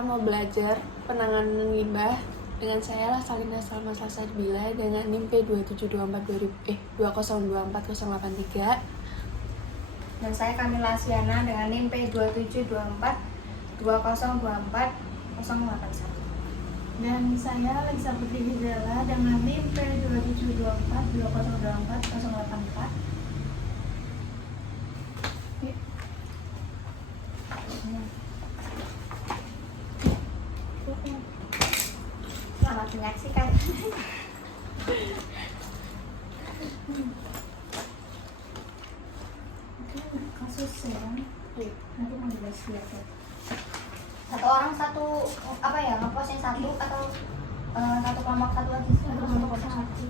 kita mau belajar penanganan limbah dengan saya Salina Salma Salsabila dengan NIM P2724 Dan saya Kamila Asiana dengan NIM P2724 Dan saya Lisa Putri Hidela dengan NIM P2724 Selamat menyaksikan. kasus ya. Nanti mau dibahas ya. Satu orang satu apa ya, ngepost yang satu atau satu kelompok satu lagi sih? Satu kelompok satu.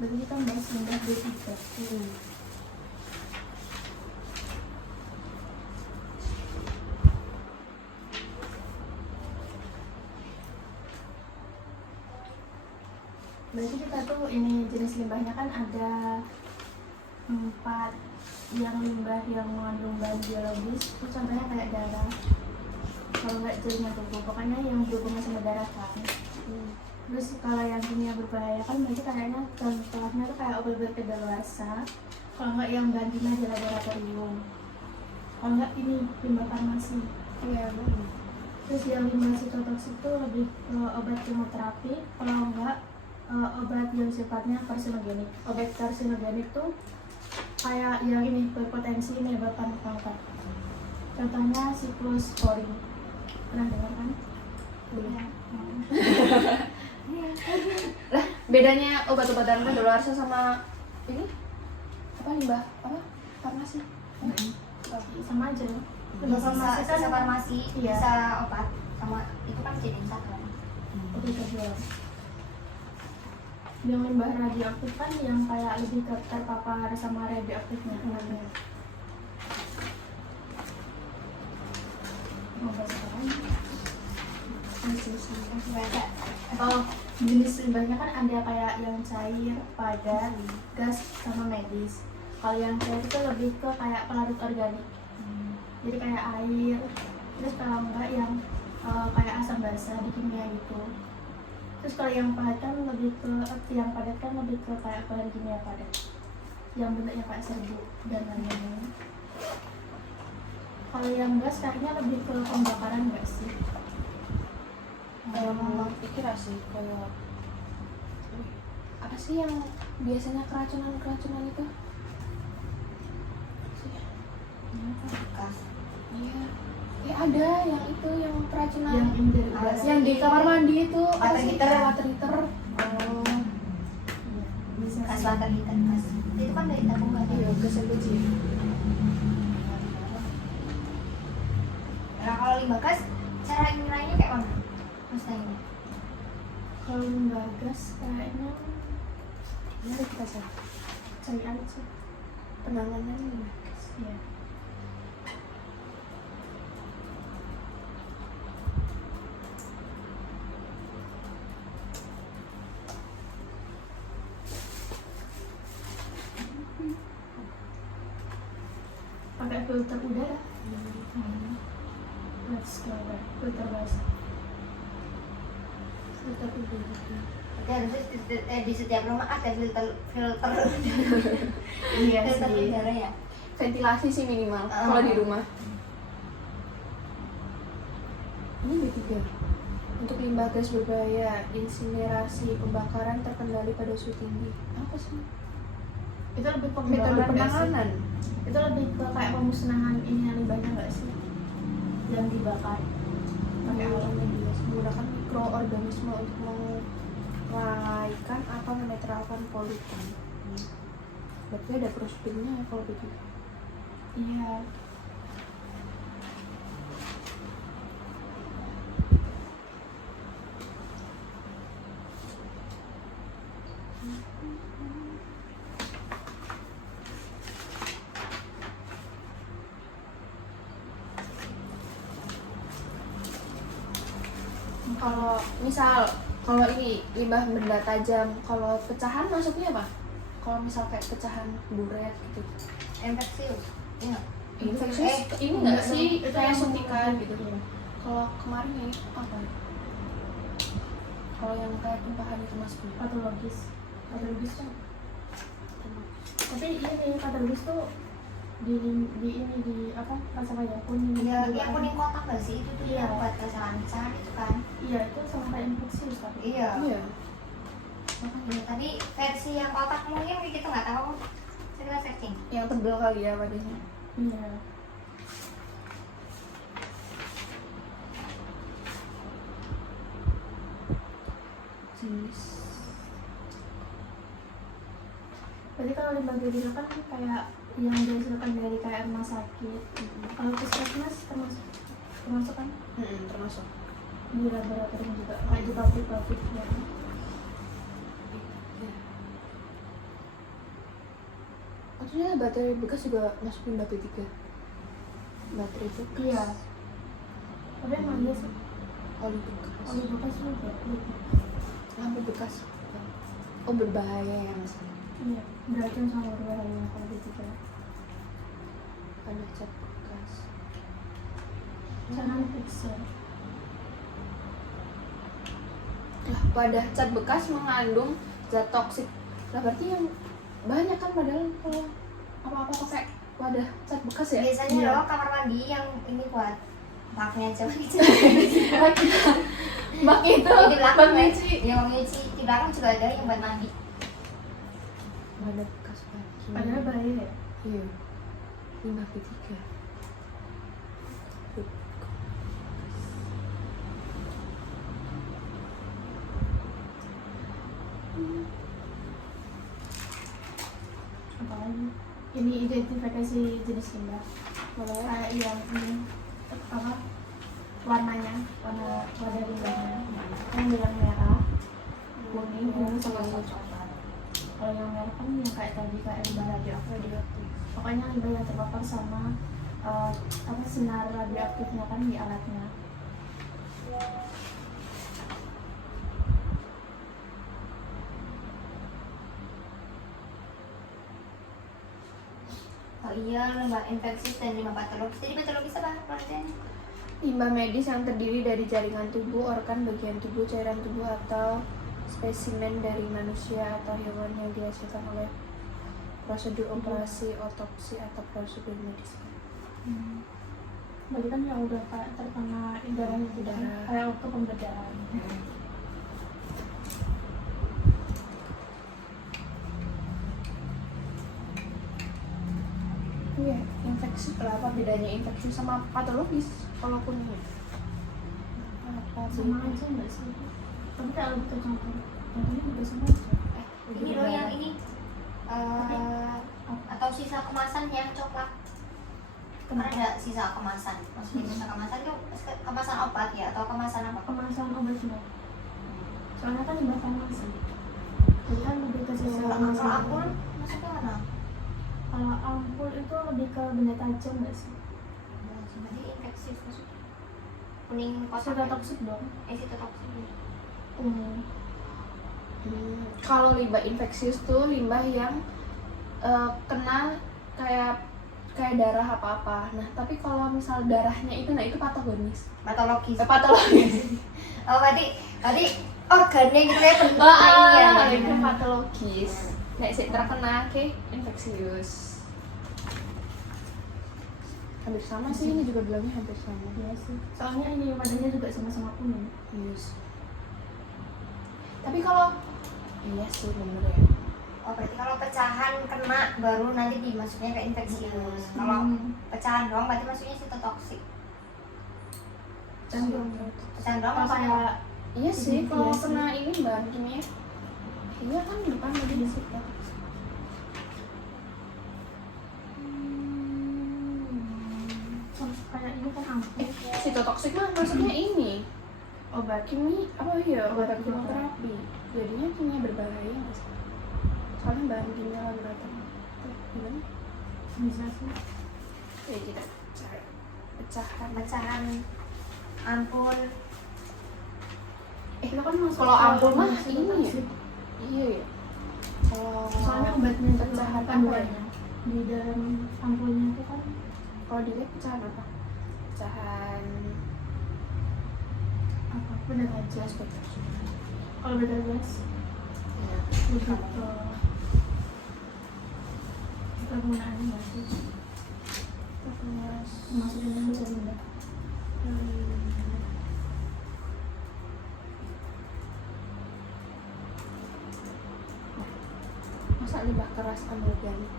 Berarti kita bahas limbah B3. Berarti kita tuh ini jenis limbahnya kan ada 4 yang limbah yang mengandung bahan biologis, itu contohnya kayak darah, kalau nggak jaringan tubuh, pokoknya yang berhubungan sama darah kan. Terus kalau yang kimia berbahaya kan berarti kayaknya contohnya tuh kayak obat-obat kedaluarsa, kalau nggak yang bahan kimia di laboratorium, kalau nggak ini limbah farmasi. Iya, Terus yang limbah sitotoksik itu lebih ke obat kemoterapi, kalau nggak obat yang sifatnya karsinogenik. Obat karsinogenik tuh kayak yang ini berpotensi menyebabkan kanker. Contohnya siklosporin. Pernah dengar kan? Belum. Ya. Lah, bedanya obat-obatan kadaluarsa sama ini apa limbah apa farmasi? Sama aja. Bisa farmasi, Iya. bisa obat, sama itu kan jadi satu. Obat terjual. Yang limbah radioaktif kan yang kayak lebih terpapar sama radioaktifnya. Mau bahas apa lagi? Oh, jenis limbahnya kan ada kayak yang cair, padat, gas, sama medis. Kalau yang cair itu lebih ke kayak pelarut organik. Jadi kayak air. Terus kalau enggak yang kayak asam basa di kimia gitu. Terus kalau yang padat kan lebih ke kayak bahan kimia padat. Yang bentuknya kayak serbuk dan lain-lain. Kalau yang gas kayaknya lebih ke pembakaran nggak sih? Memang pikir sih kayak apa sih yang biasanya keracunan itu? Gas. Iya. Ada yang itu yang keracunan Yang ini dari gas. yang di kamar mandi itu Water heater. water heater. Oh. Bisa Gas sih. water heater, gas. Itu kan dari tabung gas. Iya, gas LPG. Nah, kalau limbah gas, cara ngurainya kayak mana? Maksudnya Kalau limbah gas kayaknya Mari kita cari aja. penanganan limbah gas. Iya. Pakai filter udara. Let's go back. Filter basah. Filter udara. Berarti harusnya di setiap rumah ada filter Iya filter sih. udara ya. Ventilasi sih minimal kalau di rumah. Ini B3. Untuk limbah gas berbahaya, insinerasi, pembakaran terkendali pada suhu tinggi. Apa sih? Itu lebih Metode pembakaran nggak sih? penanganan. Itu lebih ke kayak pemusnahan ini limbahnya nggak sih? Yang dibakar. Pakai alat medis menggunakan mikroorganisme untuk menguraikan atau menetralkan polutan. Berarti ada prosedurnya ya kalau begitu. Iya. Kalau misal kalau ini limbah benda tajam, kalau pecahan masuknya apa? Kalau misal kayak pecahan buret gitu. Infeksius. Iya. Infeksius ini enggak sih itu kayak yang suntikan gitu. Iya. Kalau kemarin ya itu apa? Kalau yang kayak tumpahan itu masuknya. Patologis kan. Tapi ini patologis tuh di ini di apa rasa kayak kuning. Iya, Juga yang kuning kotak nggak sih? Itu tuh Iya. yang buat pecahan-pecahan itu kan. Iya itu sama kayak infeksius tapi. Iya. Iya. Makanya tadi versi yang kotak mungkin kita nggak tahu. Kita searching. Yang tebel kali ya padanya. Iya. Jenis. Berarti kalau limbah biologis kan kayak yang dihasilkan dari kayak rumah sakit. Kalau puskesmas termasuk kan Termasuk. di laboratorium juga kayak di pabrik ya. Oh, ternyata baterai bekas juga masuk limbah B3. Baterai bekas. Iya. Tapi emang iya sih. Oli bekas. Oli bekas juga. Lampu bekas. Oh, berbahaya ya mas. Iya. Beracun sama berbahaya kalau gitu. Ada cat bekas. Jangan pixel. Lah, pada cat bekas mengandung zat toksik. Lah berarti yang banyak kan padahal kalau apa-apa pakai wadah cat bekas ya? Biasanya Iya. loh kamar mandi yang ini buat baknya aja gitu. Bak itu, Di belakang bak ya. nyuci. Yang nyuci di belakang juga ada yang buat mandi. Wadah bekas lagi. Padahal bahaya ya. Iya. Limbah B3. Apalagi ini identifikasi jenis limbah. Boleh. Kayak yang ini apa warnanya, warna wadah limbahnya yang bilang merah, kuning, biru sama coklat. Kalau yang merah kan yang kayak tadi kayak limbah radioaktif. Pokoknya limbah yang terpapar sama apa sinar radioaktifnya kan di alatnya. Oh iya, limbah infeksius dan limbah patologis. Jadi patologis apa pengertiannya? Limbah medis yang terdiri dari jaringan tubuh, organ, bagian tubuh, cairan tubuh, atau spesimen dari manusia atau hewan yang dihasilkan oleh prosedur operasi, otopsi, atau prosedur medis. Berarti kan yang udah kayak terkena darah itu kan Darah. kayak waktu pembedahan. Iya, infeksi. Apa bedanya infeksi sama patologis? Kalau kuning. Apa Sama aja nggak sih? Tapi kalau kita contohnya juga sama aja. Ini loh yang ini atau sisa kemasan yang coklat. Kan ada sisa kemasan. Maksudnya sisa kemasan itu kemasan obat ya atau kemasan apa? Kemasan obat juga. Soalnya kan limbah farmasi. Jadi kan lebih ke sisa Kalau kemasan. ampul masuknya mana? Kalau ampul itu lebih ke benda tajam nggak sih? Jadi infeksius maksudnya. Kuning kotak. Sitotoksik dong. Sitotoksik. Kalau limbah infeksius tuh limbah yang kena kayak darah apa-apa. Nah, tapi kalau misal darahnya itu, nah itu patogenis. Patologis. Patologis. Oh berarti organnya gitu ya bentuknya ya. Itu patologis. Nek sik terkena ke infeksius. Hampir sama sih, ini juga bilangnya hampir sama. Iya sih. Soalnya ini wadahnya juga sama-sama kuning. Yes. Tapi kalau iya sih bener ya. Oh berarti kalau pecahan kena baru nanti dimasuknya ke infeksius. Kalau pecahan doang berarti masuknya sitotoksik. Pecahan doang Kalau masuknya kayak Iya sih, Iya kalau sih. kena ini bahan kimia. Iya kan depan lagi di situ. kayak ini kan ampul. Sitotoksik mah maksudnya ini Obat kimia apa ya Obat obat kemoterapi. Jadinya kimia berbahaya nggak sih? Soalnya bahan kimia laboratorium. Gimana? bisa sih. Ya kita cari pecahan. pecahan ampul. Itu kan masuk Kalau ke ampul mah sitotoksik. ini ya? Iya ya. Kalau Soalnya obatnya itu pecahan apa ya? kandungannya di dalam ampulnya itu kan Kalau dilihat pecahan apa? Pecahan apa beda aja. Kalau beda gas ya. lebih ke penggunaannya nggak sih? Terus Maksudnya bisa rendah. masa limbah keras anorganik?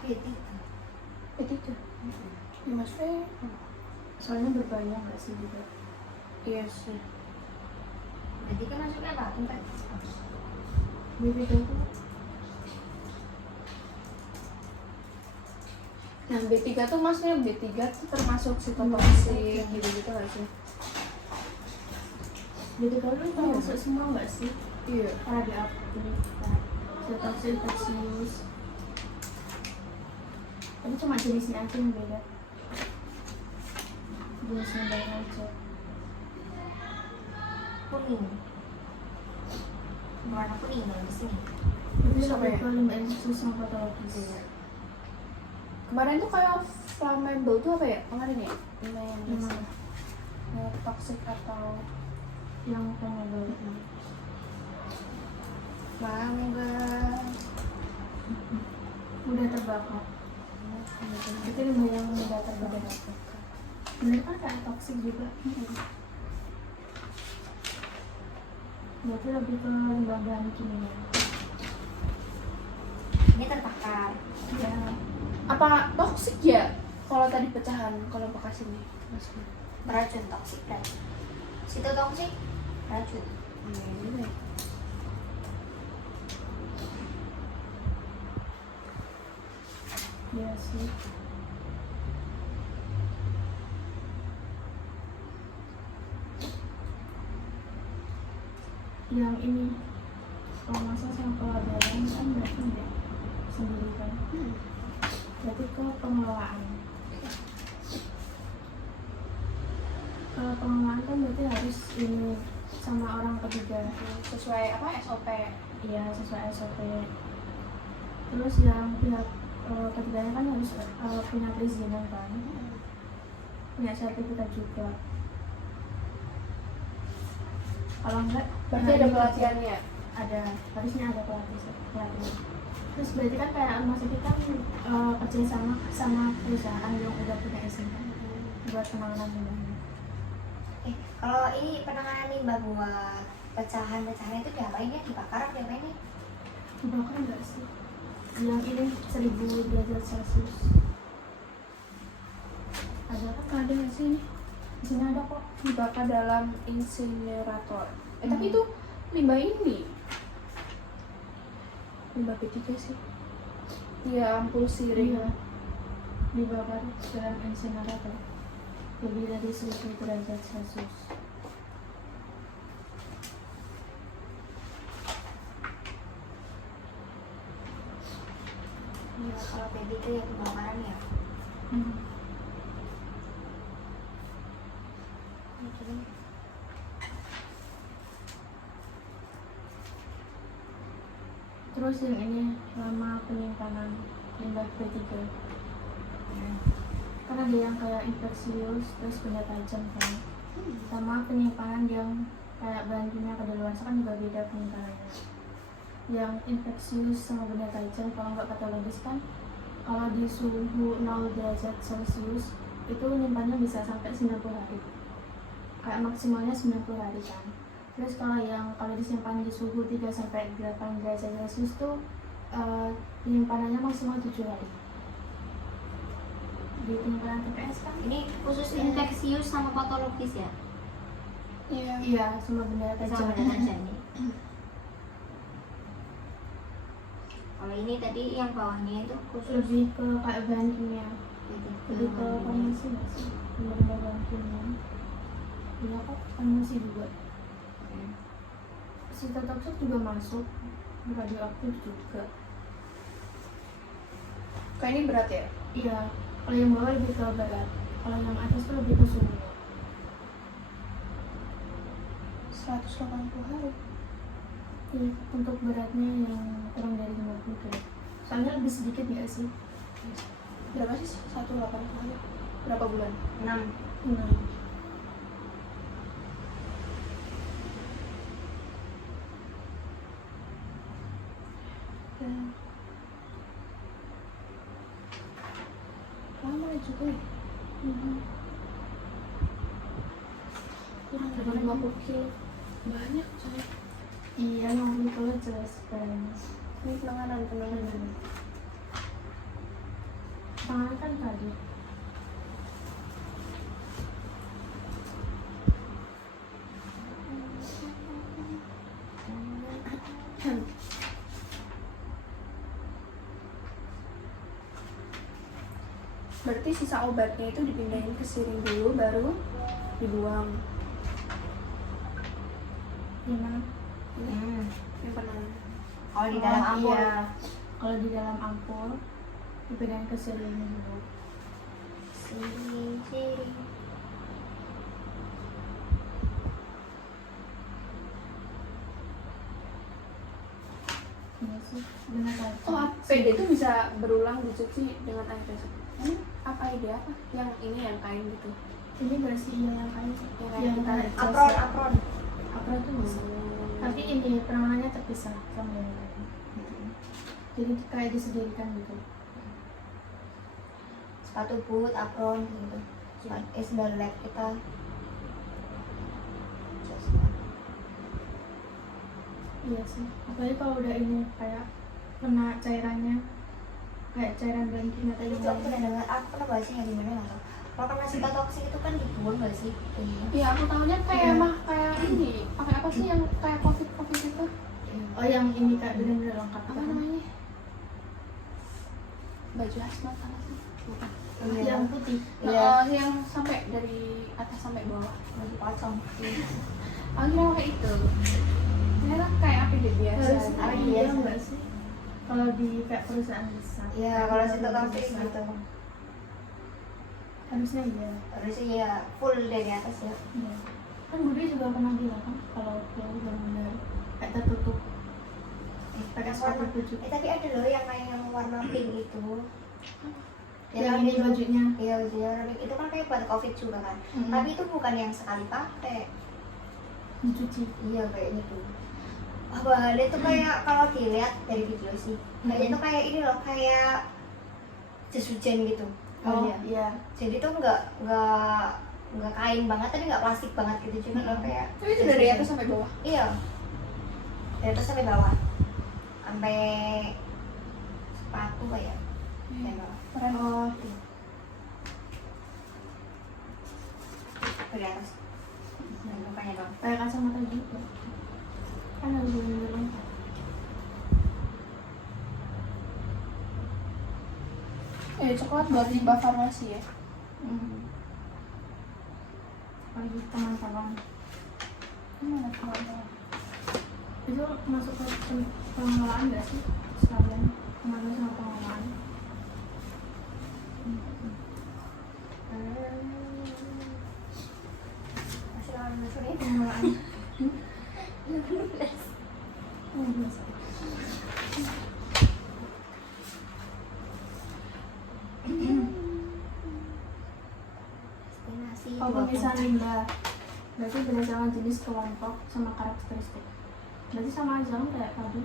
Kritik. B3 ya maksudnya Soalnya berbahaya nggak sih juga? iya sih. Berarti kan masuknya apa? Infeksi. B3 itu Nah B3 tuh maksudnya B3 tuh termasuk sitotoksik gitu-gitu nggak sih? B3 itu termasuk semua nggak sih? Iya. Radioaktif, sitotoksik, infeksius. Tapi cuma jenisnya aja yang beda. Jenisnya beda aja. Kuning. Warna kuning yang di sini. Itu Sama sampai ya? ke limbah infeksius sama patologis. Kemarin tuh kayak flammable tuh apa ya? Kemarin ya? Yang Hmm. toxic atau Yang flammable itu. mangga? Mudah terbakar. Itu limbah yang mudah terbakar. Bener kan kayak toksik juga. Berarti lebih ke limbah bahan kimia. Ini terbakar. Ya, Apa toxic ya? Kalau tadi pecahan, kalau bekas ini maksudnya. Beracun, toksik beracun. Sitotoksik racun. Iya. iya sih. Yang ini kalau masa yang pelajaran kan berarti enggak sendiri kan. Berarti ke pengelolaan. Kalau pengelolaan kan berarti harus ini sama orang ketiga. Sesuai apa SOP? Iya, sesuai SOP. Terus yang pihak ketiganya kan harus punya perizinan kan, punya sertifikat juga. Kalau enggak, Berarti ada pelatihannya. ada, harusnya ada pelatihan. Terus berarti kan kayak rumah sakit kan kerja sama perusahaan yang udah punya izin kan buat penanganan limbahnya. Kalau ini penanganan limbah buat pecahan-pecahan itu diapain ya? Dibakar atau diapain ya? Dibakar enggak sih? Yang ini 1000 derajat Celcius. Ada kan? Ada nggak sih ini? Di sini ada kok. Dibakar dalam insinerator. Tapi Hmm. itu limbah ini. Limbah B3 sih. Iya, ampul siring. Iya, dibakar dalam insinerator lebih dari 1000 derajat Celcius. Iya, kalau baby itu ya pembakaran ya. Terus yang ini lama penyimpanan limbah B3 karena ada yang kayak infeksius terus benda tajam kan, sama penyimpanan yang kayak bahan kimia kadaluarsa kan juga beda penyimpanannya. Yang infeksius sama benda tajam kalau nggak patologis kan kalau di suhu 0 derajat Celcius itu nyimpannya bisa sampai 90 hari, kayak maksimalnya 90 hari kan. Terus kalau disimpan di suhu 3 sampai 8 derajat Celcius tuh penyimpanannya maksimal 7 hari. Di penyimpanan TPS kan? Ini khusus infeksius sama patologis ya? Iya. Iya, sama benda tajam. Sama benda tajam nih. Kalau ini tadi yang bawahnya itu khusus Lebih ke kayak bahan kimia, lebih ke farmasi nggak sih? Benda bahan kimia. Iya kok farmasi juga. sitotoksik juga masuk, radioaktif juga. Kayak ini berat ya? Iya, kalau yang bawah lebih ke berat, kalau yang atas tuh lebih ke suhu. 180 hari. Iya, untuk beratnya yang kurang dari 50 kilo. Soalnya lebih sedikit nggak sih? Berapa sih 180 hari? Berapa bulan? 6. Nah, Ya. Lama juga ya? Kurang dari 50 kilo. Banyak coy. iya, 50 kilo jelas banget. Ini penanganan. Tangan kan tadi. Berarti sisa obatnya itu dipindahin ke siring dulu, baru dibuang. Gimana? Yang penanganan. Kalau di dalam ampul. Iya. Kalau di dalam ampul dipindahin ke siring dulu. Siring. Iya sih, benar tadi. Oh, APD itu bisa berulang dicuci dengan air resep. Apa ide apa? Yang ini yang kain gitu. Ini bersih yang kayak Yang kayak Apron, apron. apron tuh bisa. Tapi ini penanganannya terpisah sama yang lain. Gitu. Jadi kayak disediakan gitu. Sepatu boot, apron gitu. Sandal lab kita. Iya sih. Apalagi kalau udah ini kayak kena cairannya, kayak cairan blanking atau Itu yang aku lain. pernah dengar, aku pernah baca di mana nggak tahu. Kalau kena sitotoksik itu kan dibuang nggak sih? Iya, aku tahunya kayak Iya. mah kayak ini. Pakai apa sih yang kayak covid itu? Oh yang ini kayak benar-benar lengkap. Apa namanya? Baju hazmat apa sih? Bukan. Yang putih. Yang sampai dari atas sampai bawah. Masih pocong. Aku kira pakai itu. Ternyata kayak APD biasa. Harus Ah, iya iya. enggak sih? Kalau di kayak perusahaan besar. Iya, kalau sitotoksik Besar. gitu. Harusnya iya. Harusnya ya full dari atas ya. Iya. Kan Budi juga pernah bilang kan kalau yang benar-benar kayak tertutup pakai sepatu baju. Tapi ada loh yang kayak yang warna pink itu. Yang ini itu- bajunya. Iya, bajunya warna pink. Itu kan kayak buat covid juga kan. Mm-mm. Tapi itu bukan yang sekali pakai. Dicuci. Iya kayak gitu. Bahannya tuh kayak kalau dilihat dari video sih, kayaknya tuh kayak ini loh, kayak jas hujan gitu. Oh Bahannya. iya. Jadi tuh nggak kain banget, tapi nggak plastik banget gitu, cuma loh kayak. Tapi itu jas dari hujan. atas sampai bawah. Iya. Dari atas sampai bawah. Sampai sepatu kayak. Sampai bawah. Keren. Oh, Dari atas. Dan mukanya dong. kayak kacamata juga. Kan harus benar-benar lengkap. Coklat buat limbah farmasi ya. Bagi teman-teman. Mana teman-teman? Itu masuk ke pengelolaan nggak sih? Sekalian kemana sama pengelolaan? Masih lawan masuk nih. Pengelolaan. Oh, biasa. Destinasi. Oh, pemisahan limbah. Berarti berdasarkan jenis kelompok sama karakteristik. Berarti sama aja kan kayak tadi.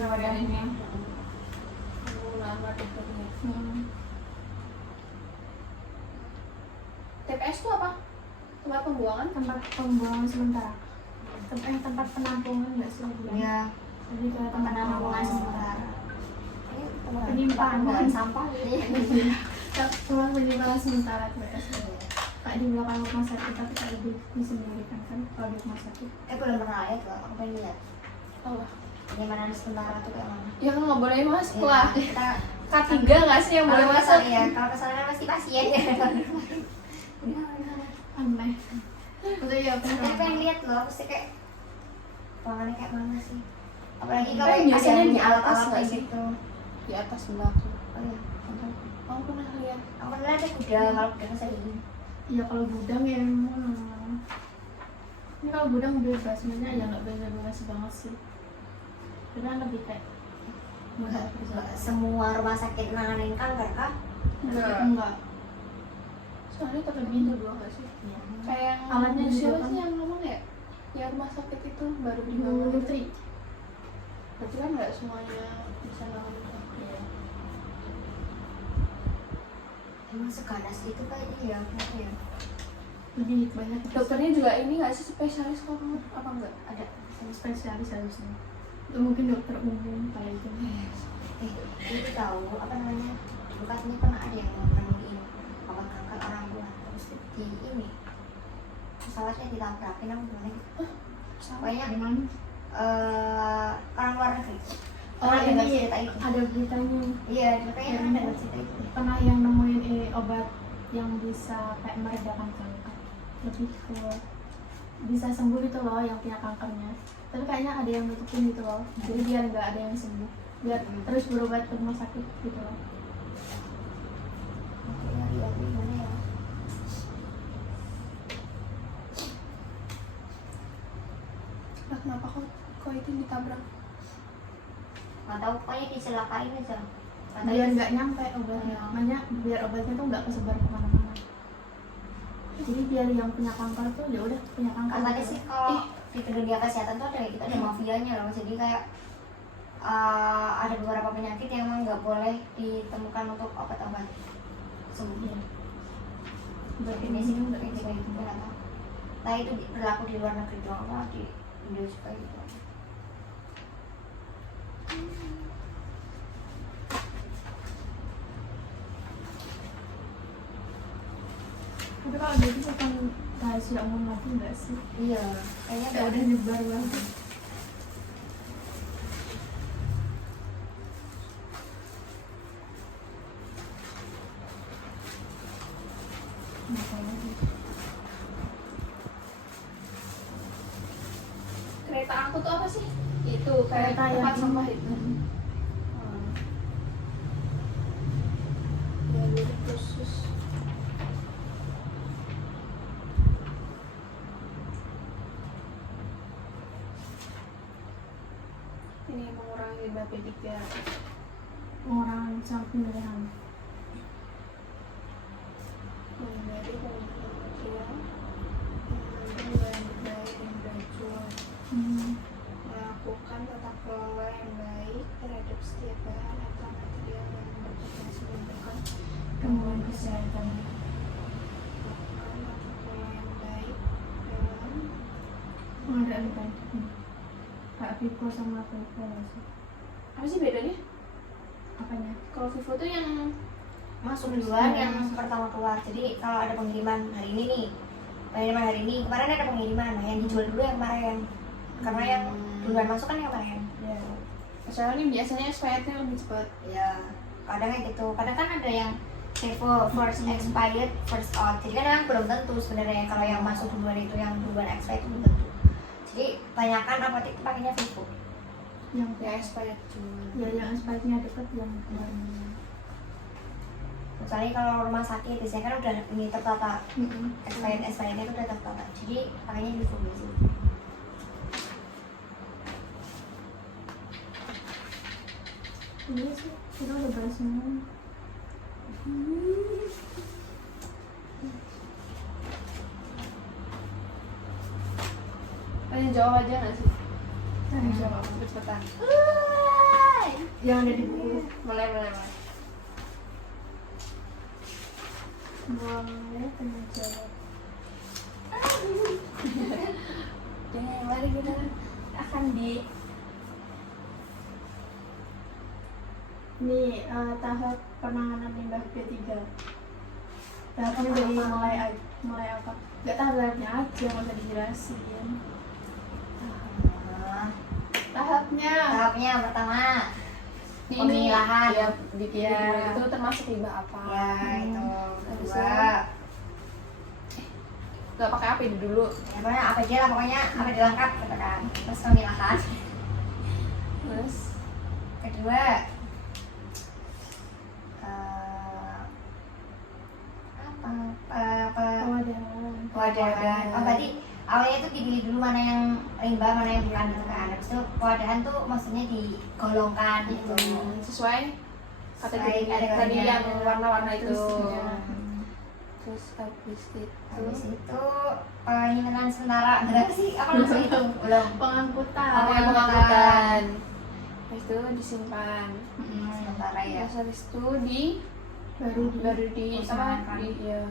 Wadahnya. Penggunaan wadahnya. TPS itu apa? Tempat pembuangan? Tempat pembuangan sementara. Tempat penampungan nggak sih? Iya. Jadi kayak tempat penampungan sementara. Ini tempat Penyimpanan. penampungan sampah ini. Tempat penyimpanan sementara TPS. Kayak di belakang rumah sakit tapi kayak lebih disendirikan kan kalau di rumah sakit. Belum pernah lihat loh, aku pengen lihat. Oh, Penyimpanan sementara tuh kayak mana? ya nggak boleh masuk Iya, lah. kita K3 nggak sih yang boleh kalau masuk? kesana ya, kalau kesana kan pasti pasien ya. Aneh. Udah ya Tapi pengen lihat loh, pasti kayak ruangannya kayak mana sih? Apalagi kalau Kan biasanya ada di atas alat-alat nggak kayak sih? gitu. Di atas belakang. Oh iya, Kamu pernah lihat? aku pernah ada kuda, kalau kuda saya ini. Ya kalau gudang ya emang. Ini kalau gudang bebas, sebenarnya ya nggak bebas banget sih. Karena lebih kayak Nggak semua rumah sakit nanganin kanker kah? enggak. Soalnya tetap Lebih. itu dua nggak sih? Ya. Kayak yang Alatnya juga siapa kan. sih yang ngomong ya? Ya rumah sakit itu baru Ibu dibangun itu. Nutri. Berarti kan nggak semuanya bisa nanganin kanker. Ya. Emang seganas itu kayaknya ya, kenapa ya? Lebih banyak Dokternya juga ini nggak sih spesialis kamu apa enggak? ada spesialis harusnya. Itu mungkin dokter umum kayak itu. Itu tahu apa namanya? Dulu katanya pernah ada yang nemuin obat kanker orang tua, terus di ini pesawatnya ditabrakin apa gimana gitu. Pokoknya Gimana? orang luar negeri. Oh Pernah dengar ini cerita itu? ada beritanya. Iya, makanya Yang pernah dengar cerita itu. pernah yang nemuin obat yang bisa kayak meredakan kanker, lebih ke bisa sembuh gitu loh yang punya kankernya, tapi kayaknya ada yang nutupin gitu loh, jadi biar nggak ada yang sembuh, biar terus berobat ke rumah sakit gitu loh. Makanya lihat gimana ya. Nah, kenapa kok itu ditabrak? Nggak tahu, pokoknya dicelakain aja. Biar nggak nyampe obatnya, makanya biar obatnya tuh nggak kesebar kemana-mana, jadi biar yang punya kanker tuh ya udah punya kanker Katanya gitu. sih kalau di dunia kesehatan tuh ada kayak gitu, ada mafianya loh. Jadi kayak ada beberapa penyakit yang emang nggak boleh ditemukan untuk obat-obat sembuh. Berarti Ini sih nggak kayak bisa gitu gitu. nggak tahu. Nah itu berlaku di luar negeri doang, apa di Indo juga gitu. Tapi kalau gitu bukan rahasia umum lagi nggak sih? Iya, kayaknya Ya udah nyebar banget. Makanya. Kereta angkut tuh apa sih? Itu kayak Kereta yang tempat ini. sampah itu. Jalur khusus. Ini mengurangi limbah B3. Orang samping pilihan. Menghindari penggunaan material mengandung bahan berbahaya dan beracun. Melakukan tata kelola yang baik terhadap setiap bahan atau material yang berpotensi menimbulkan Gangguan kesehatan. melakukan tata kelola yang baik dalam Pengadaan baik. Kak Vivo sama Vivo sih. apa sih bedanya? Apanya? Kalau Vivo tuh yang masuk duluan yang pertama keluar. Jadi kalau ada pengiriman hari ini nih, pengiriman hari ini, kemarin ada pengiriman, nah yang dijual dulu yang kemarin, karena yang duluan masuk kan yang kemarin. Ya. soalnya biasanya expirednya lebih cepat. Ya kadang kayak gitu, kadang kan ada yang Vivo first expired first out, jadi kan memang belum tentu sebenarnya kalau yang masuk duluan itu yang duluan expired itu belum tentu. Jadi kebanyakan apotek itu pakainya Vivo. Yang Ya expired cuma. ya yang aspeknya dekat yang kemarin. Misalnya kalau rumah sakit biasanya kan udah ini tertata, Mm-mm. expirednya itu udah tertata, jadi pakainya Vivo biasanya. Iya sih, kita udah bahas semua. Tanya jawab aja nggak sih? Tanya jawab. Cepetan. Yang ada di buku. Mulai. Boleh tanya jawab. Jadi mari kita akan di Nih tahap penanganan limbah B3. Tahapnya dari mulai apa? Gak tahu tahapnya aja, nggak usah dijelasin. Nah, Tahapnya. tahapnya pertama ini pemilahan. ya bikin Ya. itu termasuk limbah apa? Ya itu Habis kedua nggak pakai APD dulu. Ya pokoknya apa aja lah, pokoknya apa aja lengkap gitu kan. Terus pemilahan. Terus Kedua apa pewadahan. Oh berarti awalnya tuh dipilih dulu mana yang limbah mana yang bukan gitu kan. Habis itu pewadahan tuh maksudnya digolongkan gitu. sesuai kategori Sesuai tadi kategorinya. yang warna-warna itu. Hmm. Terus habis itu Habis itu penyimpenan sementara berapa sih? Apa maksud itu? Belum. Pengangkutan. pakai pengangkutan. Habis itu disimpan. Sementara ya. Terus habis itu baru di Usahakan. dibuang.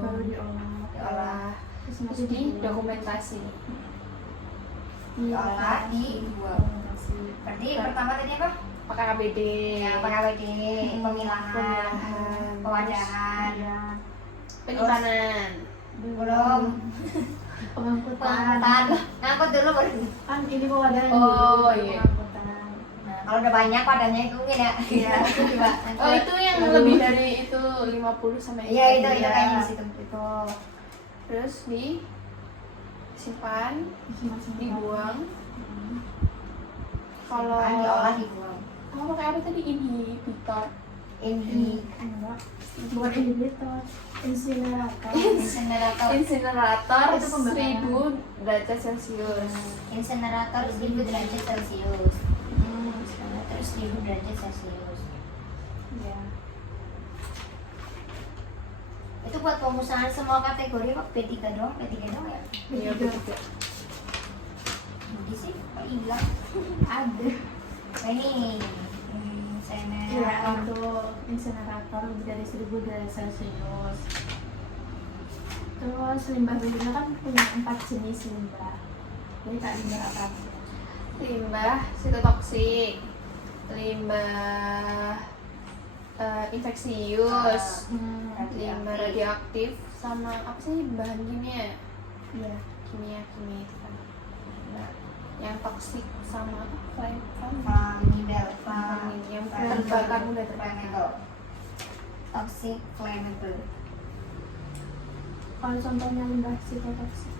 baru diolah. Diolah. Terus Terus nanti di dokumentasi. Diolah, dibuang. Berarti pertama tadi apa? Pakai APD. Ya, pakai APD, pemilahan, pewadahan, penyimpanan. belum Pengangkutan. pengangkutan. Ngangkut dulu baru. Kan ini pewadahan Oh, dulu, iya. pengangkutan. Nah, kalau udah banyak padanya itu mungkin ya. Iya, coba. Oh itu yang lebih dari itu 50 sampai Iya, itu kayaknya di situ. itu. Terus disimpan, Masing-masing dibuang. Hmm. Kalau Diolah, dibuang. kamu pakai apa tadi? Inhibitor. Ini Enggak, bukan inhibitor, insinerator. insenerator. Insinerator Itu pembakaran. 1000 derajat Celcius. Insenerator 1000 derajat Celcius. Hmm. Insenerator 1000 derajat Celcius. Ya. Itu buat pemusnahan semua kategori apa? B3 dong? B3 dong ya? Iya betul. Di sih, kok hilang? Ada. Nah, ini Ya, insenerator. itu insinerator lebih dari 1000 derajat Celcius. Terus limbah B3 kan punya 4 jenis limbah. Jadi tak limbah apa? Limbah sitotoksik, limbah infeksius, limbah radioaktif, sama apa sih bahan kimia? Iya. Kimia itu kan. Nah, yang toksik sama apa? Flammable, Yang terbakar mudah terbakar. flammable, toxic, flammable. Kalau contohnya limbah sitotoksik.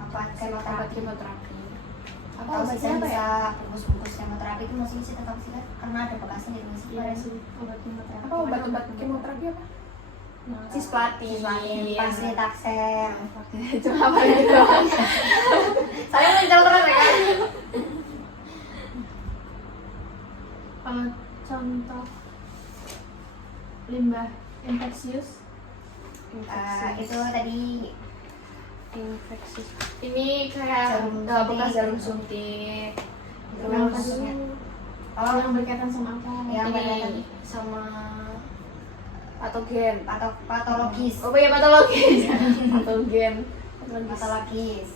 Apa Obat kemoterapi? kemoterapi. Apa Atau obatnya apa ya? bisa bungkus-bungkus kemoterapi itu masih bisa tetap sih kan? Karena ada bekasnya di masih Iya sih, obat kemoterapi. Apa obat-obat kemoterapi apa? Nah, Cisplatin. Paclitaxel. Cuma apa itu? Saya muncul terus ya kan? kalau contoh limbah infeksius Itu tadi infeksius. Ini kayak Jarum bekas suntik. jarum suntik. yang Terus tadi oh yang berkaitan sama apa? Yang berkaitan ini sama patogen. patologis. Oh iya patologis. Patogen. Patologis.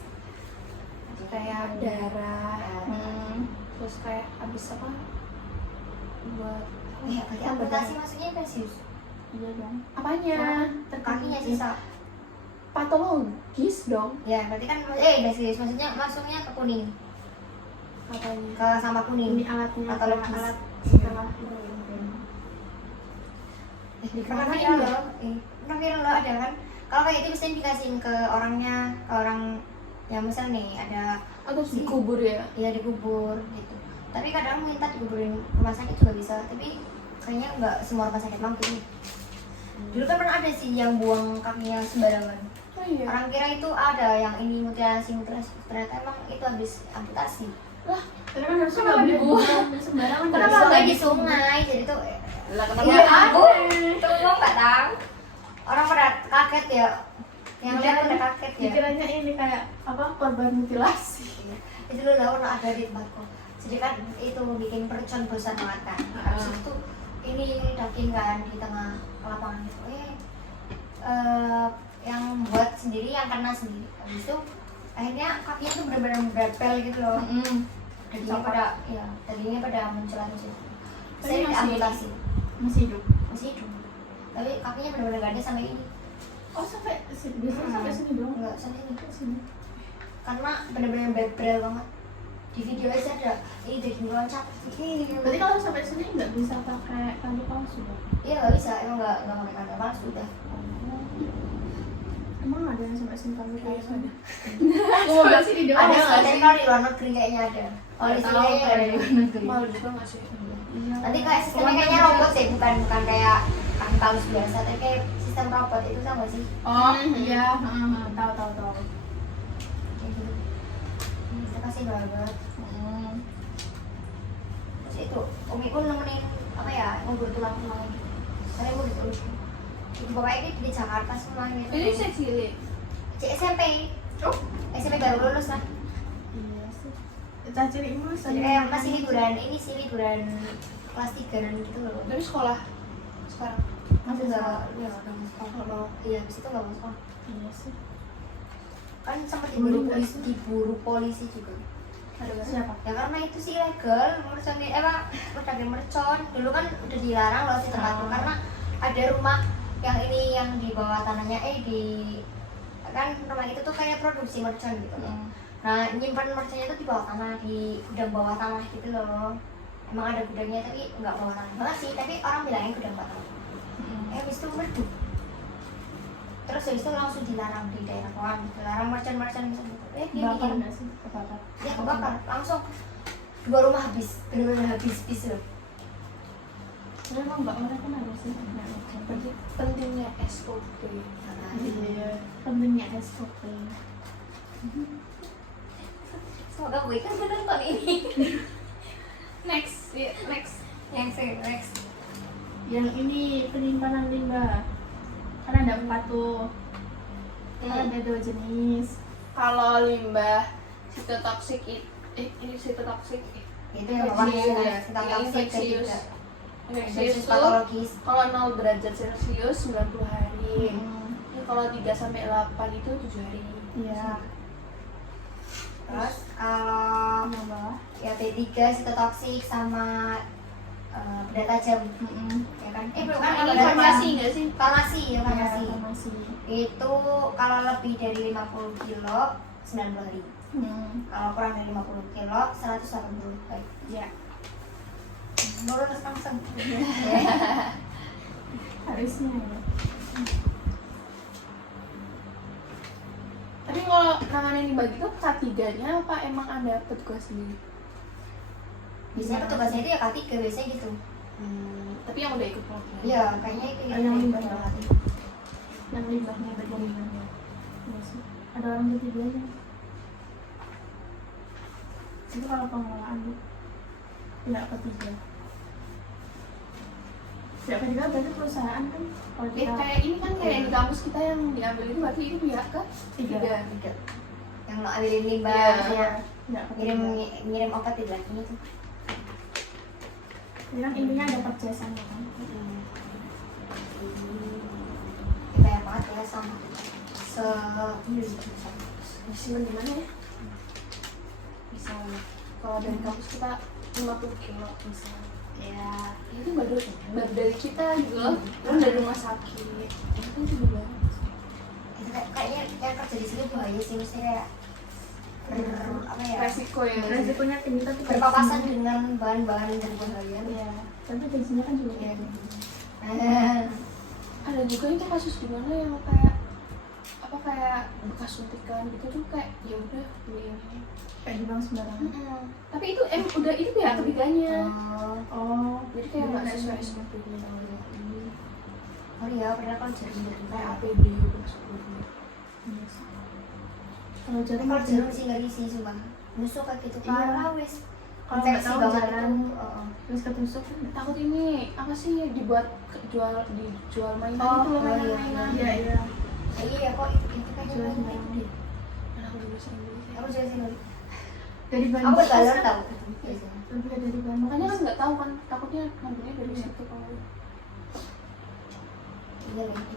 Kayak darah. Hmm. Terus kayak habis apa? Buat Oh iya, berarti amputasi maksudnya infeksius. Iya dong. apanya? Kakinya sisa. Patologis dong. Ya, berarti kan infeksius maksudnya masuknya ke kuning, Apanya? ke sampah kuning. Ini alatnya Patologis. alat setelah Pernah viral loh, pernah viral loh ada kan? Kalau kayak itu bisa dikasihin ke orangnya, ke orang yang misal nih ada Atau dikubur ya? ya dikubur gitu. Tapi kadang minta dikuburin rumah sakit juga bisa, tapi kayaknya nggak semua rumah sakit mampu nih. Dulu kan pernah ada sih yang buang kakinya sembarangan. Oh iya. Orang kira itu ada yang ini mutilasi, ternyata emang itu habis amputasi. Tapi kan harusnya Kenapa nggak boleh dibuang? buang sembarangan. Karena Bisa kalau di lagi sungai, jadi tuh Lah iya aku tuh lo nggak tahu. Orang pada kaget ya, yang lihat pada kaget ya. Dikiranya ini kayak apa korban mutilasi. Itu lo lah pernah ada di tempatku. Jadi kan itu bikin percon bosan banget kan. Habis itu ini daging kan di tengah lapangan itu. Yang buat sendiri, yang kena sendiri. Habis itu akhirnya kakinya tuh benar-benar berapel gitu loh. Dagingnya pada, ya dagingnya pada munculan di situ. Saya Tapi masih- diamputasi, Masih hidup. masih hidup. Tapi kakinya benar-benar gak ada sampai ini. Oh sampai biasanya sampai sini dong. Enggak sampai ini. Sini. Karena benar-benar berapel banget. Di video aja ada ini daging loncat. Berarti kalau sampai sini nggak bisa pakai kandung palsu dong? Iya nggak bisa, emang nggak pakai kata palsu udah. Emang Emang ada yang sampai singkat gitu ya? Ada. Oh, masih di doang. Ada nggak sih kalau di luar negeri kayaknya ada? Oh di sini kayaknya ada di luar negeri. Malu juga nggak sih? Iya. Nanti kayak sistemnya kayaknya robot sih, bukan kayak kaki paus biasa, tapi kayak sistem robot itu sama sih. Oh iya, tahu. Kayak gitu. Kita kasih banget. Terus itu, Umi pun nemenin apa ya, ngubur tulang-tulang. Saya mau gitu. Ibu bapak ini di Jakarta semua gitu. Ini saya cilik. SMP. Oh, SMP baru lulus lah. Iya sih. Cacil ini Jadi kayak masih liburan, ini sih liburan kelas 3 dan gitu loh. Dari sekolah sekarang. Masih enggak, ya udah mau sekolah. Iya, habis itu enggak mau sekolah. Iya sih. Kan sempat Diburu polisi. diburu polisi juga. Ada nggak? Siapa? Ya karena itu sih ilegal, mercon pedagang mercon. Dulu kan udah dilarang loh di tempat itu karena ada rumah yang ini yang di bawah tanahnya kan rumah itu tuh kayak produksi mercon gitu loh. Nah, nyimpan merconnya itu di bawah tanah, di gudang bawah tanah gitu loh. Emang ada gudangnya tapi nggak bawah tanah banget sih, tapi orang bilangnya gudang bawah tanah. Habis itu meledak. Terus habis itu langsung dilarang di daerah kawan, dilarang mercon-mercon gitu. Bakar nggak sih? Kebakar. Ya kebakar, langsung 2 rumah habis, benar-benar habis loh. Tapi emang mbak mereka kan ada sih. Berarti pentingnya SOP. Iya. Pentingnya SOP. Semoga gue kan menonton ini. Next, next. Next. Yang ini penyimpanan limbah. Kan ada 4 tuh. Kan ada 2 jenis. Kalau limbah sitotoksik ini sitotoksik Itu yang bawah ya, kita yang infeksius. Infeksius tuh patologis. kalau 0 derajat Celcius 90 hari. Ini kalau 3 sampai 8 itu 7 hari. Iya. Terus kalau Yang bawah. ya T3 sitotoksik sama benda tajam, ya kan? Belum kan Ini benda farmasi tajam. nggak sih? Farmasi ya Iya, farmasi. farmasi. Itu kalau lebih dari 50 kilo 90 hari. Kalau kurang dari 50 kilo 180 hari. Iya. Lulus langsung. Harusnya ya. Tapi kalau nanganin limbah gitu K3-nya apa emang ada petugas sendiri? Biasanya petugasnya itu ya K3 biasanya gitu. Tapi yang udah ikut program. Iya, kayaknya itu Ada yang limbah ya. Yang limbahnya bagian limbahnya. Iya sih. Ada orang ketiganya. Itu kalau pengelolaan bu. Tidak ketiga. Tidak ketiga berarti perusahaan kan. Kalau kita Kayak ini kan kayak di kampus kita yang diambil itu berarti itu pihak ke tiga. Yang lo ambilin limbah, Iya. maksudnya Tidak ngirim ketiga. ngirim obat di belakang itu. Jadi kan intinya ada kerjasama kan. Banyak banget ya sama Simpen di mana ya? Misalnya kalau dari kampus kita 50 kilo misalnya. Ya, itu baru dari kita gitu loh. Belum dari rumah sakit. Itu juga itu kayaknya yang kerja di sini bahaya sih, maksudnya kayak apa ya, resiko ya. Resikonya tinggi tapi berpapasan dengan bahan-bahan yang berbahaya. Iya. Tapi gajinya kan juga Iya. Ada juga itu kasus di mana yang kayak apa kayak bekas suntikan gitu tuh kayak ya udah beli ini. kayak di bank sembarangan. Tapi itu udah itu pihak ketiganya. Oh, Jadi kayak nggak Jadi sesuai nggak SOP gitu. Oh iya, padahal kalau jarum Kayak APD gitu maksudnya. iya sih. Kalau jarum kalau jarum sih nggak sih sumpah, nusuk kayak gitu Iya. parah wes. kalau nggak Infeksi tahu banget jalan itu. terus ketusuk kan nggak Takut ini apa sih dibuat dijual mainan Oh, itu loh, oh iya, mainan-mainan. iya iya. Iya kok itu kayaknya Jual banyak sembarangan. deh. Mana aku dulu sering beli. Aku juga sih nggak. Dari bahan Aku bekas galon kan tahu biasanya. lebih dari bahan Makanya kan bekas. nggak tahu kan takutnya ngambilnya dari situ kalau Iya lagi.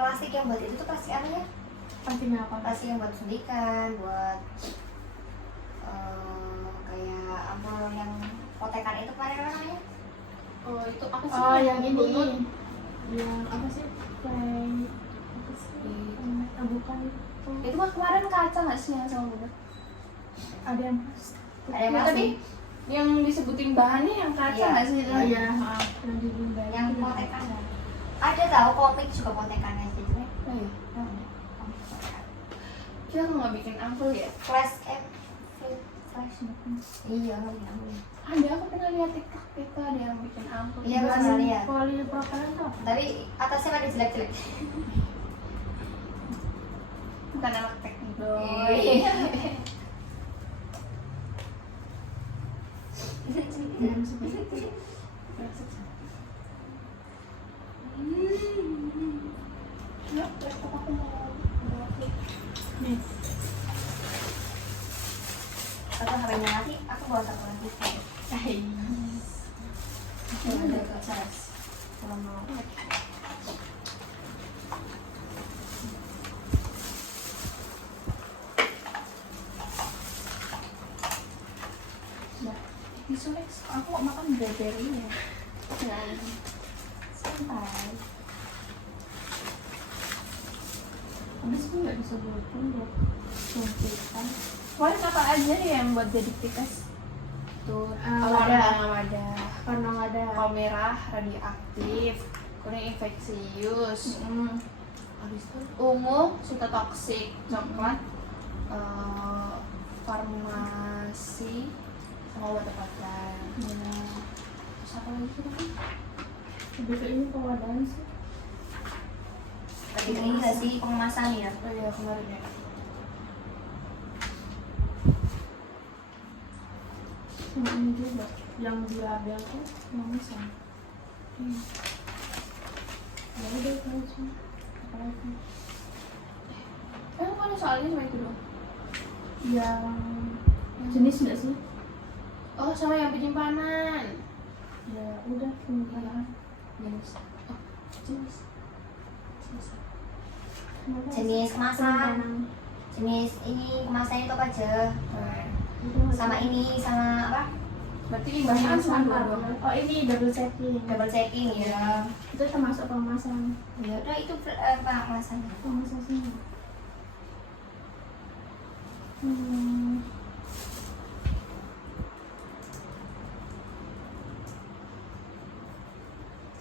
Plastik yang buat itu tuh plastik apa ya? Pastinya apa? Plastik yang buat suntikan, buat kayak ampul yang potekan itu kemarin apa namanya? oh itu apa sih? Oh yang ini, bunut? yang apa sih? Play apa sih? Bukan itu. Itu mah kemarin kaca nggak sih yang sama bunut? Ada yang plastik. Ada yang Ya, tapi plastik, yang disebutin bahannya yang kaca Iya. nggak sih? Oh iya, yang di bumbai. yang potekan. Ada tahu komik juga kontekannya sih sebenarnya. Oh iya. Ada. Komik kontekan. Kita nggak bikin ampul ya? Flash flash. Iya nggak bikin ampul. Ada, aku pernah lihat TikTok itu ada yang bikin ampul. Iya, aku pernah lihat. Polipropilen tuh apa? Tapi atasnya ada jelek-jelek. Bukan anak teknik dong. Yang seperti itu. Ya, laptop aku mau Nih, Atau HP-nya nanti aku bawa satu lagi. Ada ke charge. Kalau mau. Tisu Lex, aku kok makan blueberry ya? Santai. habis itu nggak bisa buatin buat suntikan. Kemarin apa aja nih yang buat jadi pikas? Tuh, wadah. wadah. Karena nggak ada. Kalau merah radioaktif, kuning infeksius, habis itu ungu sitotoksik, coklat farmasi sama obat-obatan. Terus apa lagi sih tadi? Lebih ke ini pewadahan sih. Tapi ini nggak sih pengemasan ya? Oh iya kemarin ya. Sama ini juga yang di label tuh namanya sama. Ya udah itu aja. Apa lagi? Mana soalnya cuma itu doang? Yang jenis nggak sih? Oh sama yang penyimpanan. Ya udah penyimpanan. Jenis. Oh jenis. Jenis kemasan. Penyimpanan. Jenis ini kemasannya itu apa aja? Itu nggak Sama sih? ini sama apa? Berarti limbahnya kan cuma dua doang. Oh ini double checking. Double checking ya. Itu termasuk pemasan. Ya udah itu apa kemasannya? Pemasan sih.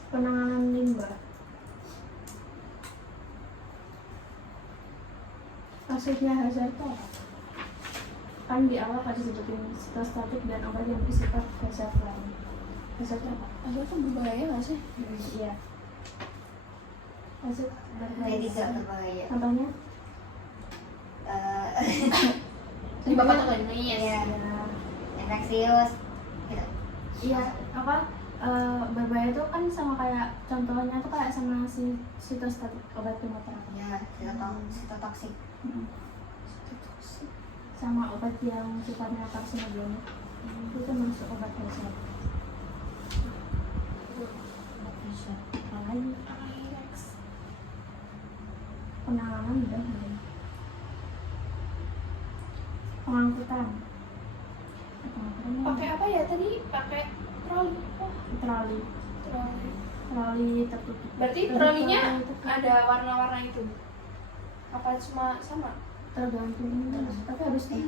Penanganan limbah. Maksudnya hazard itu apa? Kan di awal kan disebutin sitostatik dan obat yang bersifat hazard lain. Hazard apa? Aduh itu berbahaya nggak sih? Iya. Hazard Kayak tidak berbahaya. Contohnya? Tadi bapak tuh nggak nulis. Iya. Ya, Infeksius. Gitu. iya apa? Berbahaya itu kan sama kayak contohnya tuh kayak sama si sitostatik obat kemoterapi. Ya, sitotoksik. Sama obat yang sifatnya karsinogenik itu termasuk obat hazard. Apalagi penanganan udah mulai. Pengangkutan. Pengangkutannya Pakai apa ya tadi? Pakai troli. Oh, troli. troli. Troli tertutup. Berarti trolinya ada warna-warna itu? Apa cuma sama? Tergantung tapi harusnya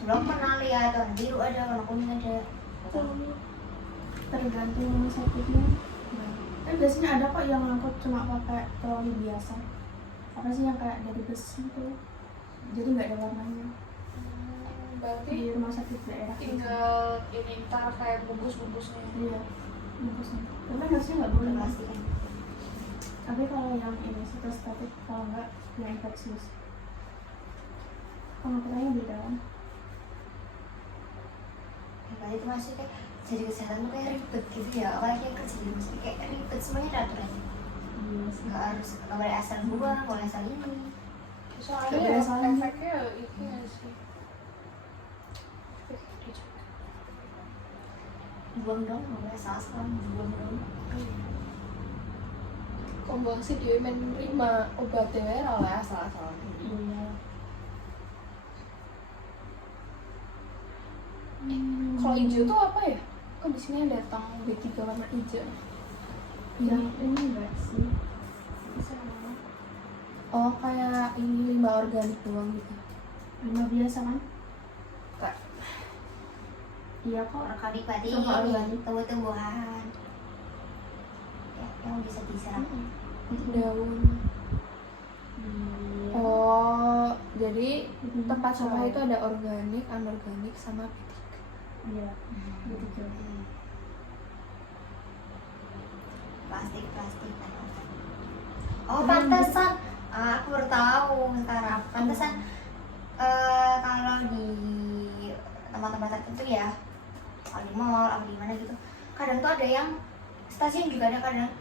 Dulu aku pernah lihat warna biru ada, warna kuning ada. troli tergantung rumah sakitnya. Kan biasanya ada kok yang ngangkut cuma pakai troli biasa. Apa sih yang kayak dari besi tuh? Jadi nggak ada warnanya. Berarti Di rumah sakit daerah. tinggal ini ntar kayak bungkus-bungkusnya. Iya. Bungkusnya. Tapi kan harusnya nggak boleh. Pasti kan. Tapi kalau yang ini sitostatik, kalau nggak yang infeksius. Pengaturannya beda kan? Hebat itu maksudnya jadi kesehatan tuh kayak ribet gitu ya. Apalagi yang kerja di rumah sakit kayak ribet semuanya ada aturannya. Iya sih. Nggak harus nggak boleh asal buang, boleh asal ini. Soalnya Kebiasaan. efeknya itu nggak sih? Buang dong, nggak boleh asal buang dong. Kombolsi dia menerima obat daerah lah asal-asalan. Iya. Kalau hijau tuh apa ya? Kok di sini datang B3 warna hijau? Yang ini enggak sih? Bisa apa? Oh kayak ini limbah organik doang gitu. Limbah biasa kan? Kak. Iya kok. Organik berarti Sama organik. tumbuh-tumbuhan. Ya, yang bisa diserap. daun. Oh, jadi tempat sampah itu ada organik, anorganik, sama B3. Iya, gitu. Plastik. Oh, pantesan. Aku baru tahu sekarang. Pantesan kalau di tempat-tempat tertentu ya, kalau di mall, atau di mana gitu, kadang tuh ada yang stasiun juga ada kadang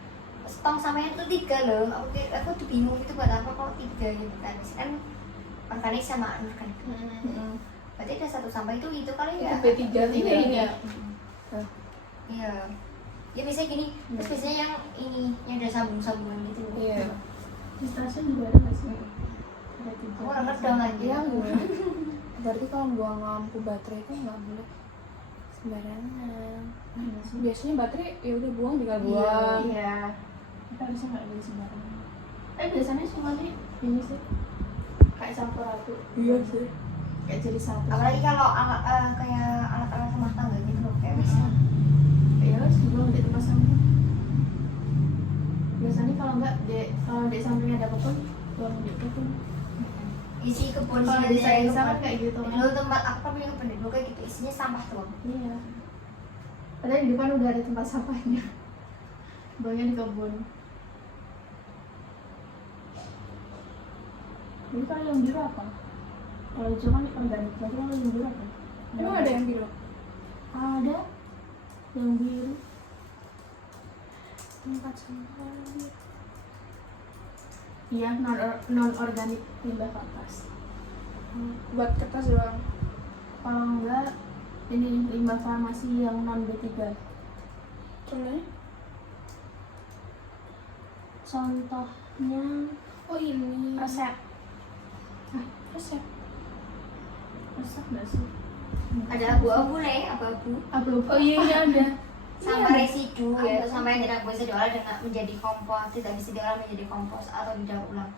tong sampahnya tuh 3 loh. Aku tuh bingung itu buat apa kalau 3 gitu kan. Kan organik sama anorganik. Berarti ada satu sampah itu kali ya. Itu B3 ini ya. Iya. Ya biasanya gini, terus biasanya yang ini yang ada sambung-sambungan gitu. Iya. Di stasiun juga ada nggak sih? Ada 3. Aku orang ngedong aja. Iya, enggak. Berarti kalau buang lampu baterai itu nggak boleh sembarangan. Biasanya baterai ya udah buang, tinggal buang. Iya. Kita harusnya nggak boleh sembarangan. Biasanya semuanya ini sih kayak campur aduk. Iya sih. Kayak jadi satu. Apalagi kalau kayak alat-alat rumah tangga gitu loh, kayak misalnya Ya wes dibuang di tempat sampah. Biasanya kalau di sampingnya ada kebun, buang di kebun. isi kebun Kalau sih di ada desa kebun. kayak gitu kan. Dulu tempat aku kan punya kebun dulu kayak gitu, isinya sampah doang. Iya. Padahal di depan udah ada tempat sampahnya. Buangnya di kebun. Jadi kalau yang biru apa? Kalau hijau kan organik, berarti kalau yang biru apa? Emang ada yang biru? Ada yang biru. Tempat sampah. Iya, non organik limbah kertas. Buat kertas doang. Kalau enggak, ini limbah farmasi yang non B3. Contohnya? Contohnya Oh ini. resep. Resep. Resep nggak sih? Ada abu-abu nih, abu-abu. Abu-abu. Oh iya ada. Sampah residu Ada. yaitu sampah yang tidak bisa diolah dengan menjadi kompos, tidak bisa diolah menjadi kompos atau didaur ulang.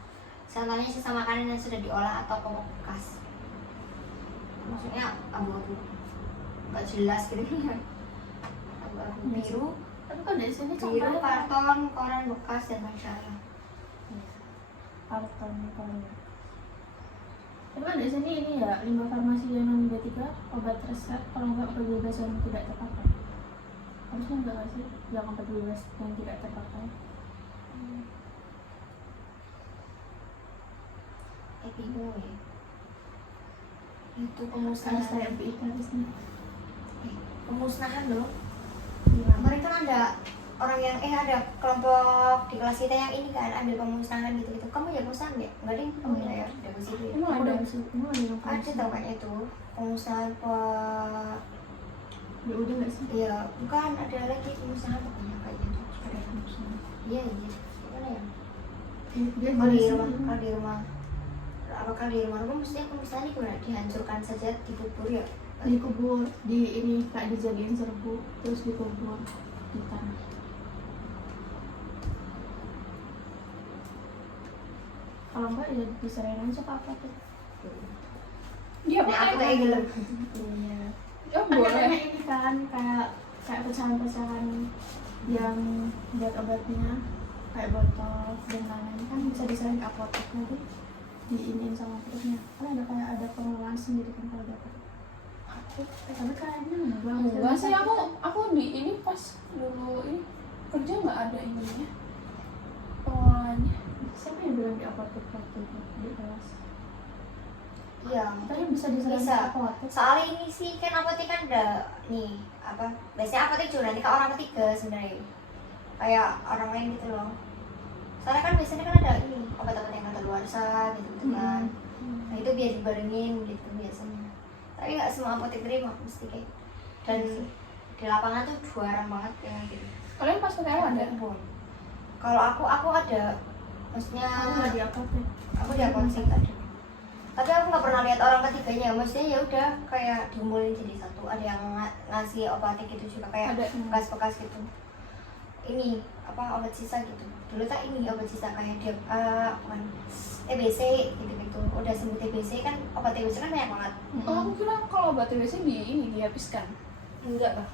Contohnya sisa makanan yang sudah diolah atau popok bekas. Maksudnya abu-abu nggak jelas gitu. Abu-abu biru, Tapi kalau dari sini biru, contohnya karton, koran bekas dan majalah. karton misalnya. Tapi kan dari sini ini ya limbah farmasi yang non B3, obat resep, kalau enggak obat bebas yang tidak terpakai. Harusnya enggak nggak sih yang obat bebas yang tidak terpakai. Bingung ya. Itu Karena pemusnahan. saya MPI harusnya. Pemusnahan loh. Iya. Kemarin kan ada orang yang ada kelompok di kelas kita yang ini kan ambil pemusnahan gitu. Kamu ya pemusnahan ya? Enggak deh, kamu ya udah ke situ. Emang ada sih, emang ada yang Ada tau kayaknya itu pemusnahan Ya udah nggak sih? ya bukan ada lagi pemusnahan pokoknya kayak gitu. Ada pemusnahan. Iya. Gimana ya? Dia Kalau di jelasin rumah, dulu. apakah di rumah mestinya pemusnahan ini gimana? Dihancurkan saja, dikubur ya? Dikubur, di ini kayak dijadiin serbuk, terus dikubur di tanah. Kalau enggak ya diserahin aja ke apa tuh? Iya, Nah, aku kayak gitu. Iya. Oh, Kan katanya boleh. ini kan kayak pecahan-pecahan yang buat obatnya kayak botol dan lain-lain kan bisa diserahin ke apotek nanti diinin sama apoteknya. Kan ada pengelolaan sendiri kan kalau di apotek. Tapi kayaknya Enggak sih, aku di ini pas dulu ini kerja nggak ada ininya pengolahannya. Siapa yang bilang di apotek waktu itu di kelas? Iya. Tapi bisa diserahin Bisa. ke apotek. Soalnya ini sih kan apotek kan ada nih apa? Biasanya apotek juga nanti ke orang ketiga sebenarnya. Kayak orang lain gitu loh. Soalnya kan biasanya kan ada ini obat-obat yang kadaluarsa gitu kan. Nah itu biar dibarengin gitu biasanya. Tapi nggak semua apotek terima mesti kayak. Dan di lapangan tuh jarang banget yang gitu. Kalian pas PTL ada? Kalau aku ada, maksudnya Aku nggak di apotek. aku di apotek ada. Tapi aku nggak pernah lihat orang ketiganya. Maksudnya ya udah kayak dikumpulin jadi satu. Ada yang ngasih obat gitu juga kayak Ada. bekas-bekas gitu. Ini apa obat sisa gitu. Dulu tak ini obat sisa kayak dia bukan TBC gitu-gitu. Udah sembuh TBC kan obat TBC kan banyak banget. Oh, aku kira kalau obat TBC dihabiskan. Enggak lah.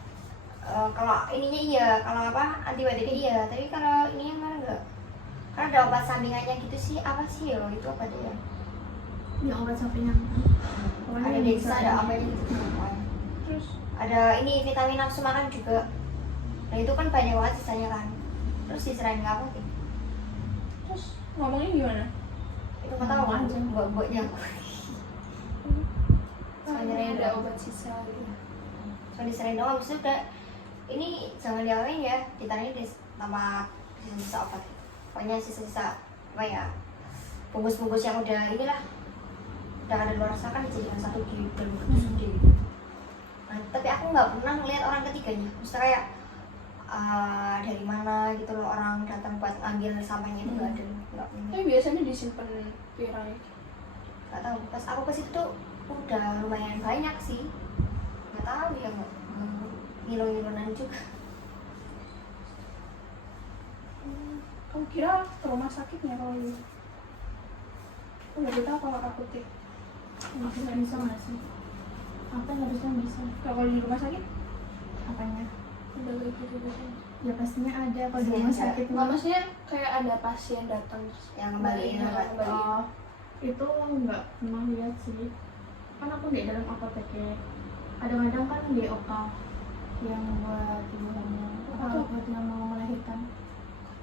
Kalau ininya iya, kalau apa antibiotiknya iya, tapi kalau ini yang mana enggak. Kan ada obat sampingannya gitu sih, apa sih ya itu apa dia? Yang obat sampingan kan. Pokoknya Ada yang Dexa, bisa ada apa gitu. Terus Ada ini vitamin nafsu makan juga. Nah itu kan banyak banget sisanya kan. Terus diserahin ke apotek. ngomongnya gimana? Itu nggak tahu Ngomong aja. buat-buatnya. Sebenarnya ada obat sisa gitu. Cuma diserahin doang, maksudnya udah ini jangan diapain ya, ditaruhnya di sama sisa-sisa obat. Pokoknya sisa-sisa apa ya, bungkus-bungkus yang udah inilah udah ada luar sana kan dijadikan satu di dalam bentuk gede gitu. Nah, tapi aku nggak pernah ngeliat orang ketiganya, maksudnya kayak dari mana gitu loh orang datang buat ngambil sampahnya itu nggak ada, nggak pernah. Tapi biasanya disimpan viral. Nggak tahu, pas aku ke situ tuh udah lumayan banyak sih, nggak tahu ya, nggak ngilo-ngilonan juga. Kamu kira ke rumah sakitnya kalau gitu? Aku nggak tahu kalau apotek. bisa nggak sih? Apa yang harusnya bisa? Kalau di rumah sakit Apanya? udah kayak gitu biasanya. Ya pastinya ada kalau di Pastinya rumah ada. sakit Nggak, maksudnya kayak ada pasien datang terus Yang kembaliin kembaliin, obat. kembaliin. Oh, itu nggak pernah lihat sih. Kan aku di dalam apotek ya. Kadang-kadang kan di OK yang buat ibu hamil atau buat yang mau melahirkan.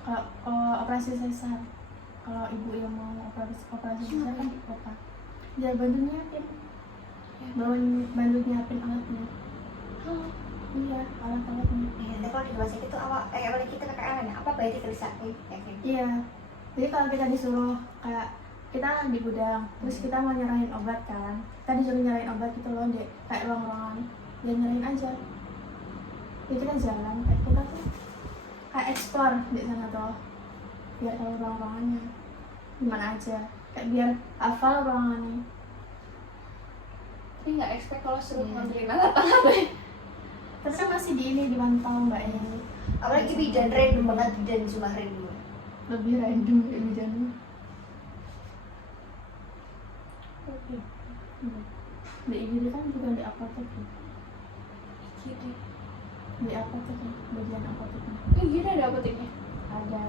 Kalau operasi sesar, kalau ibu yang mau operasi sesar kan di OK. Dia bantu nyiapin, bantu nyiapin alatnya. Oh, Iya, alat-alatnya. Iya, tapi kalau di rumah sakit tuh awal awalnya kita PKL ya, apa bayi terisa yakin. Iya. Jadi kalau kita disuruh kayak kita di gudang, terus kita mau nyerahin obat kan, kita disuruh nyerahin obat gitu loh, di kayak ruang-ruangan, ya nyerahin aja. Jadi kita jalan, kayak kita tuh kayak explore di sana tuh, biar tahu ruang-ruangannya, gimana aja, kayak biar hafal ruangannya. tapi nggak expect kalau suruh Iya. nganterin alat-alat. Tapi kan masih di ini dipantau mbak ini, Apalagi bidan random banget, bidan cuma random. lebih random kayak bidannya. Oke. Di IGD kan juga di apotek ya. Gitu. Di apotek ya, bagian apoteknya Gini ada apoteknya. ada.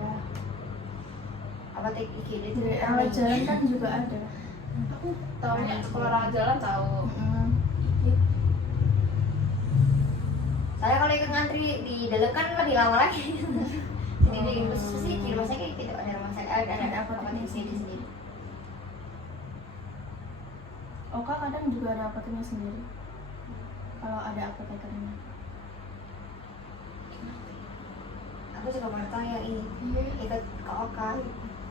Apotek IGD itu Di rawat jalan kan juga ada. Aku tahunya sekolah rawat jalan tahu. Saya kalau ikut ngantri di dalam kan lebih lama lagi. Jadi di khusus sih di rumah sakit gitu, ada rumah sakit, ada apotek sendiri. OK kadang juga ada apoteknya sendiri. Kalau ada apotekernya. Aku juga baru tahu yang ini ikut ke OK.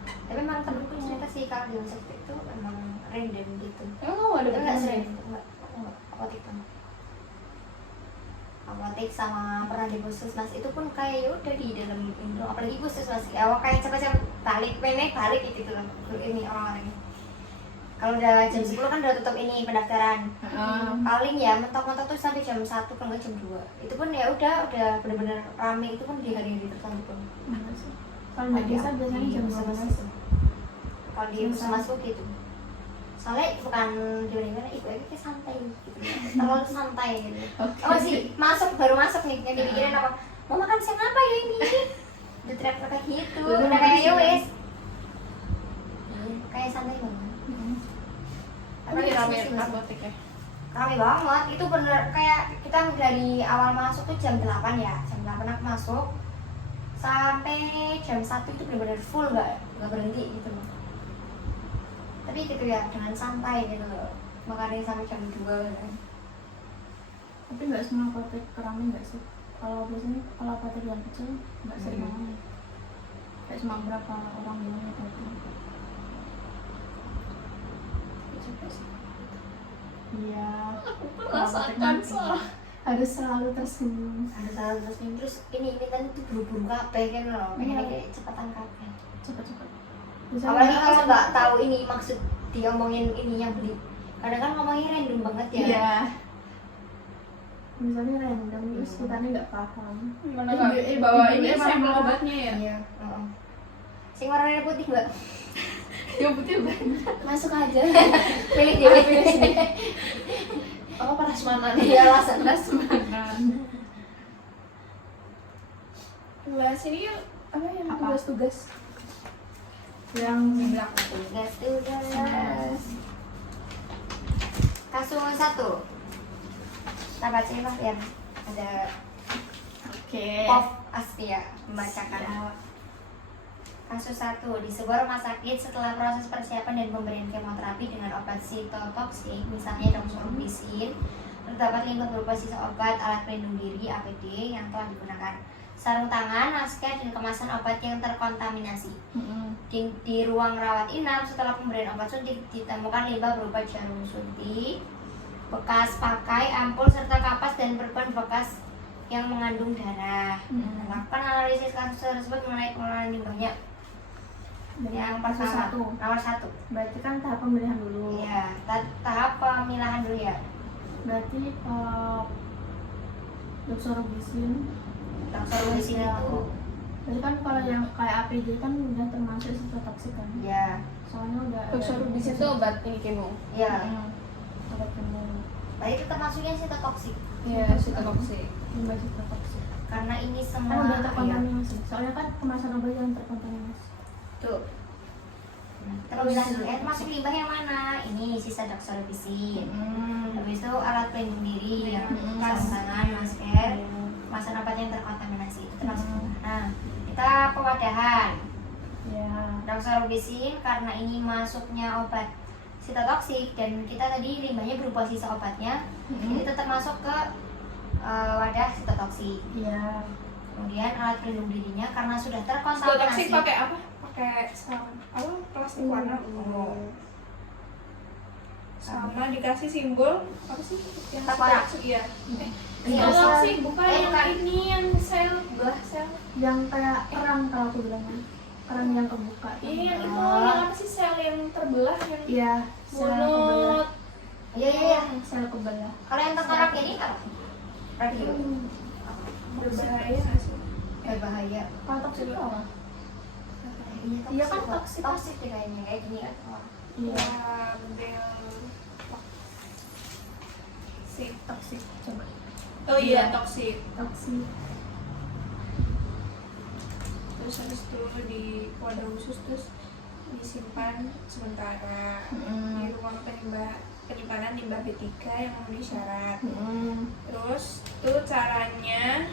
Tapi memang temenku cerita sih kalau di rumah sakit itu emang random gitu. Emang kamu ada Enggak apotek? sering, enggak apotek kan. Apotek sama pernah di puskesmas itu pun kayak ya udah di dalam Indo, apalagi puskesmas ya kayak cepet-cepet balik gitu loh ini orang-orangnya. Kalau udah jam 10 kan udah tutup ini pendaftaran. Paling ya mentok-mentok tuh sampai jam 1 kalau nggak jam 2. Itu pun ya udah bener-bener rame, itu pun di hari-hari tertentu pun. Enggak sih. Kalau nggak bisa biasanya jam 12. Kalau di puskesmas tuh gitu. Soalnya bukan gimana ibu kayak santai gitu, terlalu santai gitu. Oh sih baru masuk nih yang dipikirin apa, mau makan siang apa ya ini, udah teriak kayak gitu, udah kayak ya wes, kayak santai banget. Tapi rame apoteknya. Rame banget, itu bener kayak kita dari awal masuk tuh jam 8 ya, jam 8 aku masuk sampai jam 1 itu bener-bener full nggak berhenti gitu loh. Tapi gitu ya, dengan santai gitu loh, makannya sampai jam 2 kan. Tapi nggak semua apotek rame nggak sih? Kalau biasanya kalau apotek yang kecil nggak sering rame. Kayak cuma berapa orang doang gitu. Iya. Merasakan salah. Harus selalu tersenyum. Ada salah terus ini kan tuh buru-buru kabeh kan loh, pengen kayak cepetan kabeh. Cepet-cepet. Apalagi kalau nggak tahu ini maksud dia ngomongin ini yang beli, kadang kan ngomongnya random banget ya. Iya. Misalnya random terus kita nih nggak paham. Mana nggak bawa ini sampel obatnya ya? Iya. Sing warnanya putih nggak? Yang putih banyak. Masuk aja. Pilih dia pilih sini. Oh, prasmanan. Iya alasan. Makan. Bahas ini yuk. Apa yang Apa? tugas-tugas? Yang Sebelah kuku. Gas tugas. Kasus 1. Kita bacain lah yang ada oke. Pop Aspia membacakan. Kasus 1. Di sebuah rumah sakit setelah proses persiapan dan pemberian kemoterapi dengan obat sitotoksik, misalnya doxorubicin, terdapat limbah berupa sisa obat, alat pelindung diri (APD) yang telah digunakan, sarung tangan, masker, dan kemasan obat yang terkontaminasi. Di ruang rawat inap setelah pemberian obat suntik ditemukan limbah berupa jarum suntik, bekas pakai, ampul, serta kapas dan perban bekas yang mengandung darah. Lakukan analisis kasus tersebut mengenai pengelolaan limbahnya. Yang kasus pertama, 1. nomor 1. Berarti kan tahap pemilihan dulu. Iya, tahap pemilahan dulu ya. Berarti doxorubicin. Doxorubicin itu Berarti kan kalau yang kayak APD kan udah termasuk sitotoksik kan? ya, Soalnya udah ada Doxorubicin itu obat ini kemo. ya. obat kemo. Berarti itu termasuknya sitotoksik Iya, sitotoksik. Limbah sitotoksik. karena ini Kan semua udah ya, terkontaminasi. Soalnya kan kemasan obat yang terkontaminasi. tuh. Terpemilahan dulu. Masuk limbah yang mana? Ini sisa doxorubicin. Habis itu alat pelindung diri yang sarung tangan, masker, kemasan obat yang terkontaminasi itu termasuk. Nah, kita pewadahan. Ya. Doxorubicin karena ini masuknya obat sitotoksik dan kita tadi limbahnya berupa sisa obatnya, ini tetap masuk ke wadah sitotoksik. Iya. Kemudian alat pelindung dirinya karena sudah Sitotoksik terkontaminasi. pakai apa? Pakai plastik warna. Sama dikasih simbol apa sih? Yang Tengkorak. sitotoksik iya. Sitotoksik bukan yang bukan. ini yang sel belah sel. Yang kayak kerang kalau aku bilangnya. Kerang yang kebuka. Iya yang itu yang apa sih sel yang terbelah yang Iya, sel kebelah. bunut. Iya, iya, iya. Sel kebelah. Kalau yang tengkorak ini apa? Radio. Berbahaya nggak sih? Berbahaya. Kalau toksik itu apa? Iya kan toksik. Toksik deh kayaknya kayak gini kan. Oh. Iya. Toksik. Toksik. Coba. Oh iya, toksik. Toksik. Terus habis itu di wadah khusus terus disimpan sementara di ruang penyimpanan limbah B3 yang memenuhi syarat. Terus itu caranya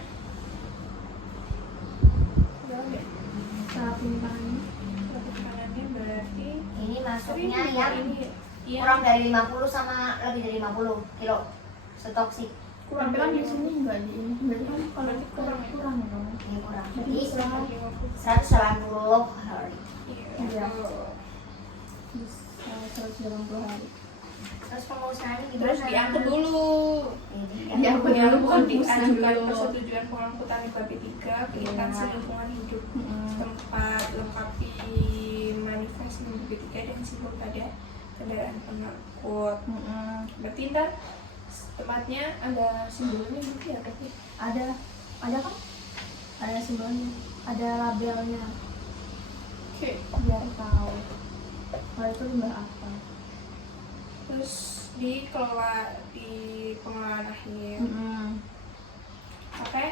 Cara penyimpanannya. penyimpanan berarti Ini masuknya yang iya, kurang dari 50 sama lebih dari 50 kilo setoksik. Kurang kan di sini enggak di ini. Berarti kan kalau Berarti kurang ya? kurang ya dong. Ini kurang. Jadi Jadi 150. 190 hari. Iya. Bisa 180 hari. Terus pengusahaannya gimana? Terus diangkut dulu. Ini Ya, diangkut. diangkut. Diajukan dulu. persetujuan pengangkutan limbah B3 ke instansi lingkungan hidup setempat, lengkapi manifest limbah B3 dan simbol pada kendaraan pengangkut. Berarti ntar tempatnya ada simbolnya gitu ya berarti? Ada kan? Ada simbolnya, ada labelnya Oke. biar tahu kalau itu limbah apa. Terus dikelola di pengelolaan akhir pakai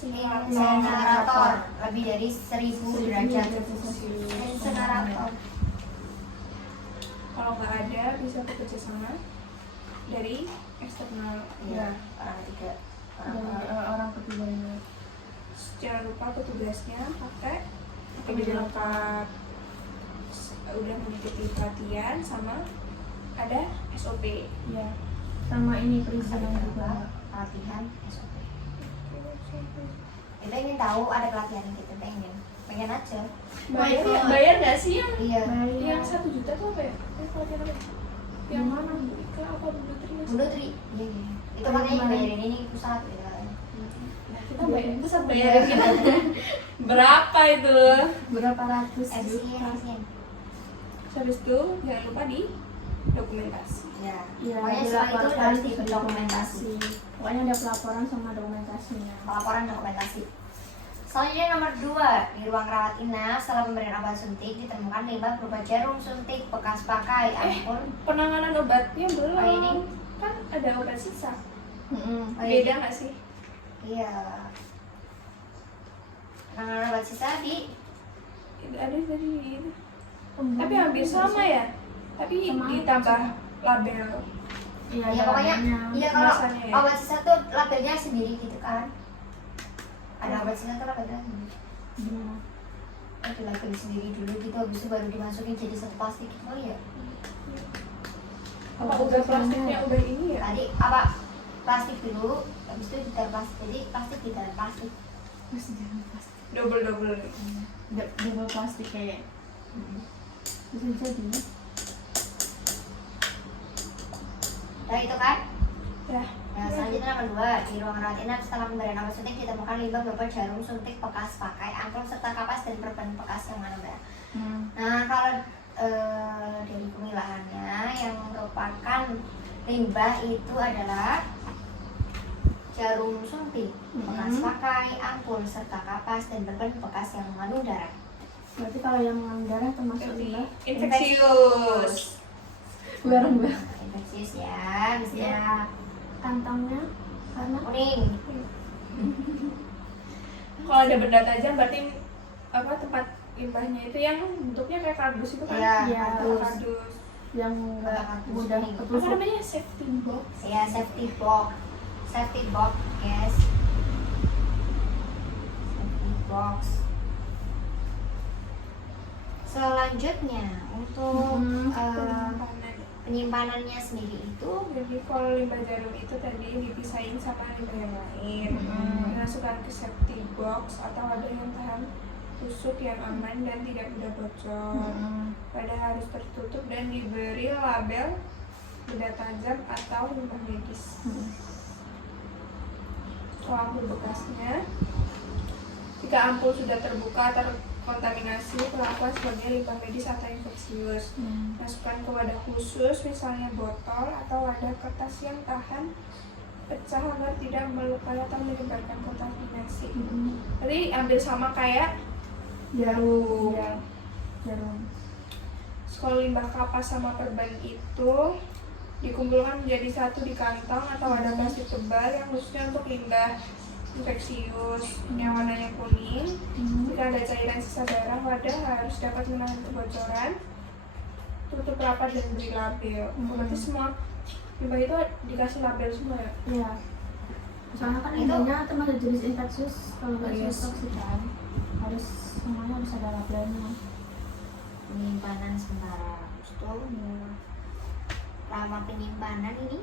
Insenerator lebih dari 1000 derajat Insenerator. Kalau nggak ada bisa bekerja sama dari eksternal. Iya, orang ketiga. Orang ketiganya. Jangan lupa petugasnya pakai baju lengkap, udah mengikuti pelatihan sama ada SOP. Ya, sama ini perizinan juga. Pelatihan SOP. Kita ingin tahu ada pelatihan yang kita pengen aja. Bayar nggak sih yang Iya. yang 1 juta tuh apa ya? Pelatihan apa? Yang mana? Ika apa Bu Tri? Bunda Tri. Iya, iya. Itu makanya dibayarin ini pusat gitu kan. Kita bayar pusat bayarin kita. Berapa itu? Berapa ratus Efisien. Habis itu jangan lupa di dokumentasi. Ya. Ya, Pokoknya ada semua itu laporan, harus terus ada didokumentasi. Pokoknya ada pelaporan sama dokumentasinya. Laporan dokumentasi. Selanjutnya nomor 2, di ruang rawat inap setelah pemberian obat suntik ditemukan limbah berupa jarum suntik, bekas pakai, ampul. Penanganan obatnya belum. Oh, ini? Kan ada obat sisa. Oh, Beda nggak sih? Iya. Penanganan obat sisa di ada tadi itu. Enggak. Tapi hampir sama ya. Tapi Sama ditambah label. Iya, Ya ada pokoknya, labelnya. iya kalau Kemasannya ya. obat sisa tuh labelnya sendiri gitu kan. Ada obat sisa tuh labelnya sendiri. Gimana? Ada label sendiri dulu gitu, habis itu baru dimasukin jadi satu plastik. Oh iya. Apa udah plastiknya udah ini ya? Tadi apa plastik dulu, habis itu ditaruh plastik. Jadi plastik ditaruh plastik. Masih jangan plastik. Double. Double plastik kayak bisa jadi. Nah itu kan. Ya. Nah, selanjutnya nomor 2, di ruang rawat inap setelah pemberian obat suntik ditemukan limbah berupa jarum suntik bekas pakai, ampul serta kapas dan perban bekas yang mana. Nah, kalau dari pemilahannya yang merupakan limbah itu adalah jarum suntik bekas pakai, ampul serta kapas dan perban bekas yang mengandung darah. Berarti kalau yang mengandung darah termasuk limbah Infeksius. barang. Infeksius ya, bisa Ya, kantongnya karena kuning. Kalau ada benda tajam berarti apa tempat limbahnya itu yang bentuknya kayak kardus itu kan? Iya, Iya. kardus. yang enggak Kardus mudah kuning. Apa ketusuk. namanya safety box? Ya, safety box, guys. Safety box. Selanjutnya untuk penyimpanannya sendiri itu Jadi kalau limbah jarum itu tadi dipisahin sama limbah yang lain, dimasukkan ke safety box atau wadah yang tahan tusuk yang aman dan tidak mudah bocor. Pada harus tertutup dan diberi label benda tajam atau limbah medis. Soal ampul bekasnya, jika ampul sudah terbuka terkontaminasi, perlakuan sebagai limbah medis atau infeksius. Masukkan ke wadah khusus, misalnya botol atau wadah kertas yang tahan pecah agar tidak melukai atau menyebabkan kontaminasi. Jadi ambil sama kayak jarum. Ya, jarum. Kalau limbah kapas sama perban itu dikumpulkan menjadi satu di kantong atau wadah plastik tebal yang khususnya untuk limbah infeksius yang warnanya kuning. Jika ada cairan sisa darah, wadah harus dapat menahan kebocoran. Tutup rapat dan beri label. Berarti semua limbah itu dikasih label semua ya? Iya. Soalnya kan Itu- limbahnya termasuk jenis infeksius, kalau nggak Yes. toksik kan harus semuanya harus ada labelnya. penyimpanan sementara. Lama penyimpanan ini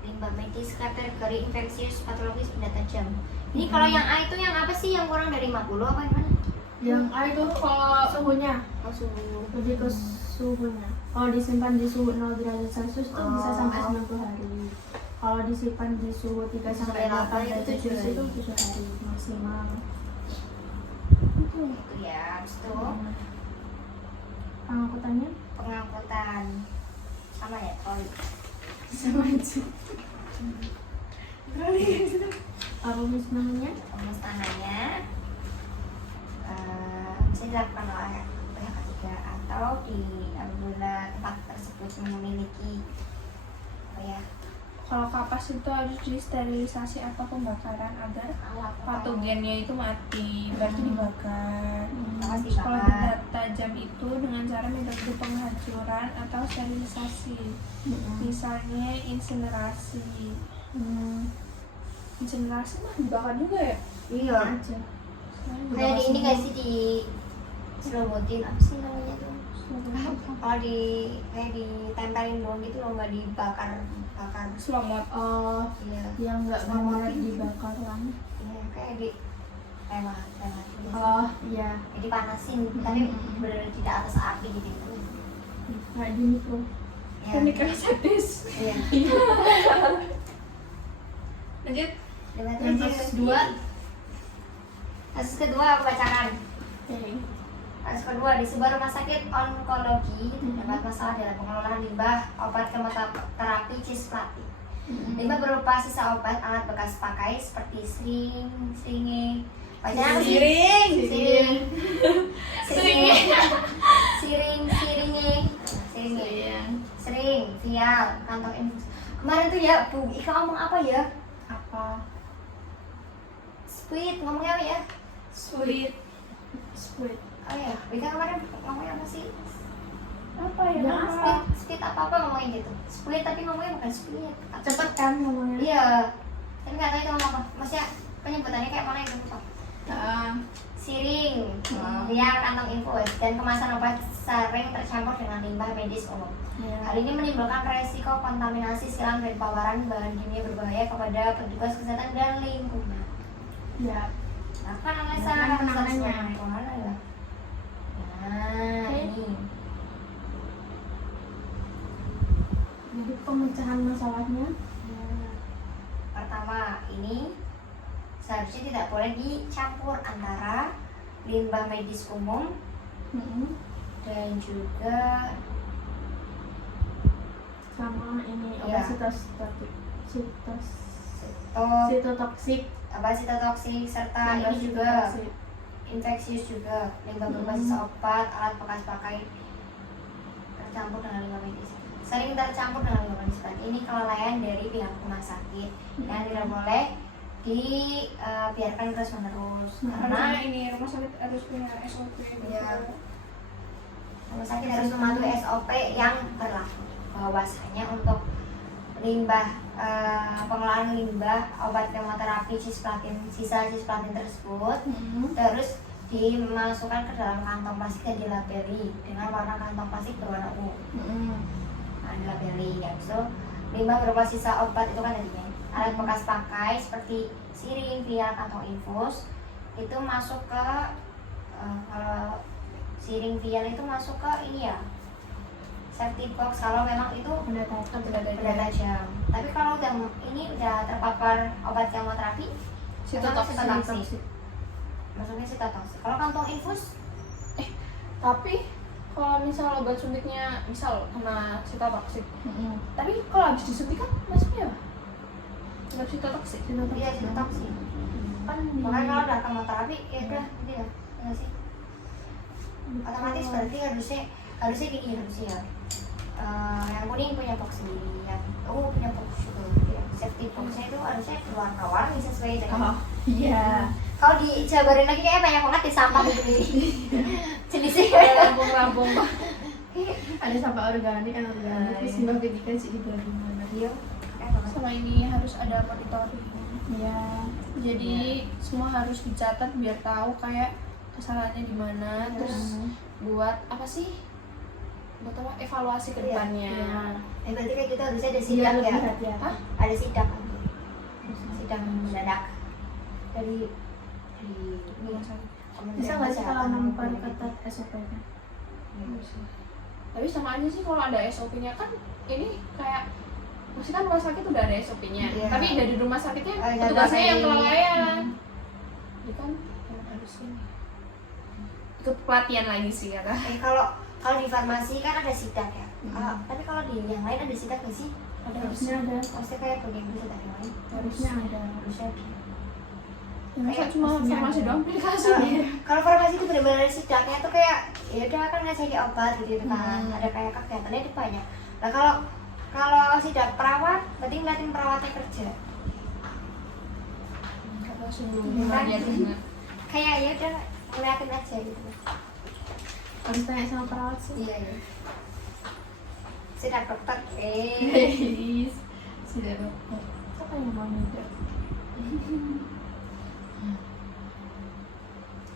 limbah medis kategori infeksius patologis benda tajam. Ini kalau yang A itu yang apa sih, yang kurang dari 50 apa gimana? Yang A itu Kalau suhunya, suhu lebih ke suhunya. Kalau disimpan di suhu 0 derajat Celcius itu bisa sampai 90 hari. Kalau disimpan di suhu 3 sampai 8 derajat itu Celcius itu 7 hari maksimal. Itu ya, habis itu Pengangkutannya pengangkutan sama ya, troli. sama aja. Apa namanya? Pemesanannya bisa dilakukan oleh pihak ketiga atau di apabila tempat tersebut memiliki apa ya, kalau kapas itu harus disterilisasi atau pembakaran agar alat patogennya itu mati, berarti dibakar. Kapas Kalau dibakar. benda tajam itu dengan cara metode penghancuran atau sterilisasi, misalnya insinerasi. Insinerasi mah dibakar juga ya? Iya. Aja. Kayak di ini nggak sih, di selomotin apa sih namanya tuh? Kalau di kayak ditempelin doang gitu loh, nggak dibakar. Slomot. Oh, Iya. yang nggak benar dibakar kan? Iya, kayak di tema. Oh, iya. Jadi panasin, tapi benar di atas api gitu. Kayak di mikro. Ya. Teknik anestesis. Iya. Lanjut. Yang kasus kedua. Kasus kedua aku bacakan. Oke. Kasus kedua, di sebuah rumah sakit onkologi terdapat masalah dalam pengelolaan limbah obat kemoterapi cisplatin. Limbah berupa sisa obat, alat bekas pakai seperti siring, bacanya apa sih? Sering, vial, kantong infus. Kemarin tuh ya, Bu Ika ngomong apa ya? Apa? Sweet, ngomongnya apa ya? Sweet. Squid. Oh ya, Bika kemarin ngomongnya apa sih? Apa ya? Ya, Speed apa ngomongnya gitu? Speed tapi ngomongnya bukan speed. Cepet kan ngomongnya? Iya. Tapi nggak tahu itu ngomong apa. Maksudnya penyebutannya kayak mana itu lupa. Siring, biar kantong infus dan kemasan obat sering tercampur dengan limbah medis umum. Ya. Hal ini menimbulkan resiko kontaminasi silang dan paparan bahan kimia berbahaya kepada petugas kesehatan dan lingkungan. Ya. Nah, kan analisa Nah, kan penanganannya. kemana ya? Nah, Oke. ini. Jadi pemecahan masalahnya. Pertama, ini seharusnya tidak boleh dicampur antara limbah medis umum dan juga Sama ini Ya. sitotoksik sitotoksik serta ini juga infeksius juga limbah berupa sisa obat, alat bekas pakai tercampur dengan limbah medis. Sering tercampur dengan limbah medis. Ini kelalaian dari pihak rumah sakit yang tidak boleh dibiarkan terus menerus Karena karena ini rumah sakit harus punya SOP. Iya. rumah sakit harus mematuhi SOP yang berlaku bahwasanya untuk limbah pengelolaan limbah obat kemoterapi sisa cisplatin tersebut terus dimasukkan ke dalam kantong plastik dan dilabeli dengan warna kantong plastik berwarna ungu. Nah, dilabeli ya. So, limbah berupa sisa obat itu kan tadinya alat bekas pakai seperti siring, vial, atau infus itu masuk ke kalau siring vial itu masuk ke ini ya safety box kalau memang itu benda tajam. Tapi kalau udah ini udah terpapar obat kemoterapi Sitotoksik. masuknya sitotoksik. Kalau kantong infus Tapi kalau misal obat suntiknya misal kena sitotoksik, tapi kalau habis disuntik kan masuknya apa? Nggak sitotoksik. dia sitotoksik. Kan Makanya kalau udah kemoterapi ya udah dia ya sih. Otomatis berarti harusnya gini harusnya yang kuning punya box sendiri, yang punya box juga. Ya, safety boxnya itu harusnya berwarna-warni sesuai dengan. Iya. Kalau dijabarin lagi kayak banyak banget di sampah gitu nih. Jenisnya. Rampung-rampung. Ada sampah organik kan organik. Terus limbah B3 sih itu gimana? Iya. Sama ini harus ada monitoring. Ya. Jadi semua harus dicatat biar tahu kayak kesalahannya di mana, terus buat apa sih? Buat apa? Evaluasi ke depannya. Berarti kayak gitu harusnya ada Iya, sidak lebih ya. hati-hati. Hah? Ada sidak nanti. Sidang mendadak dari Rumah sakit. Bisa nggak sih kalau memperketat SOP-nya? Tapi sama aja sih kalau ada SOP-nya kan ini kayak maksudnya kan rumah sakit udah ada SOP-nya. Iya. Tapi dari rumah sakitnya Oh, iya, petugasnya yang dari- kelalaian. Jadi kan yang harus ini. Ikut pelatihan lagi sih kata. Kalau di farmasi kan ada sidak ya. Tapi kalau di yang lain ada sidak nggak sih? Harusnya ada. Pasti kayak bagian sidak yang lain. Harusnya ada. Harusnya ada. Ya, masa Kayak cuma pastinya farmasi ada. doang aplikasi. Kalau farmasi itu benar-benar sidaknya tuh kayak ya udah kan ngasih obat gitu kan. Ada kayak kegiatannya itu banyak. Nah kalau sidak perawat, berarti ngeliatin perawatnya kerja. Kalau sebelum Kan? dia dengar. Kayak ya udah ngeliatin aja gitu. Harus tanya sama perawat sih. Iya ya. Sidak dokter. Please. Sudah dokter. Siapa yang mau nyudak?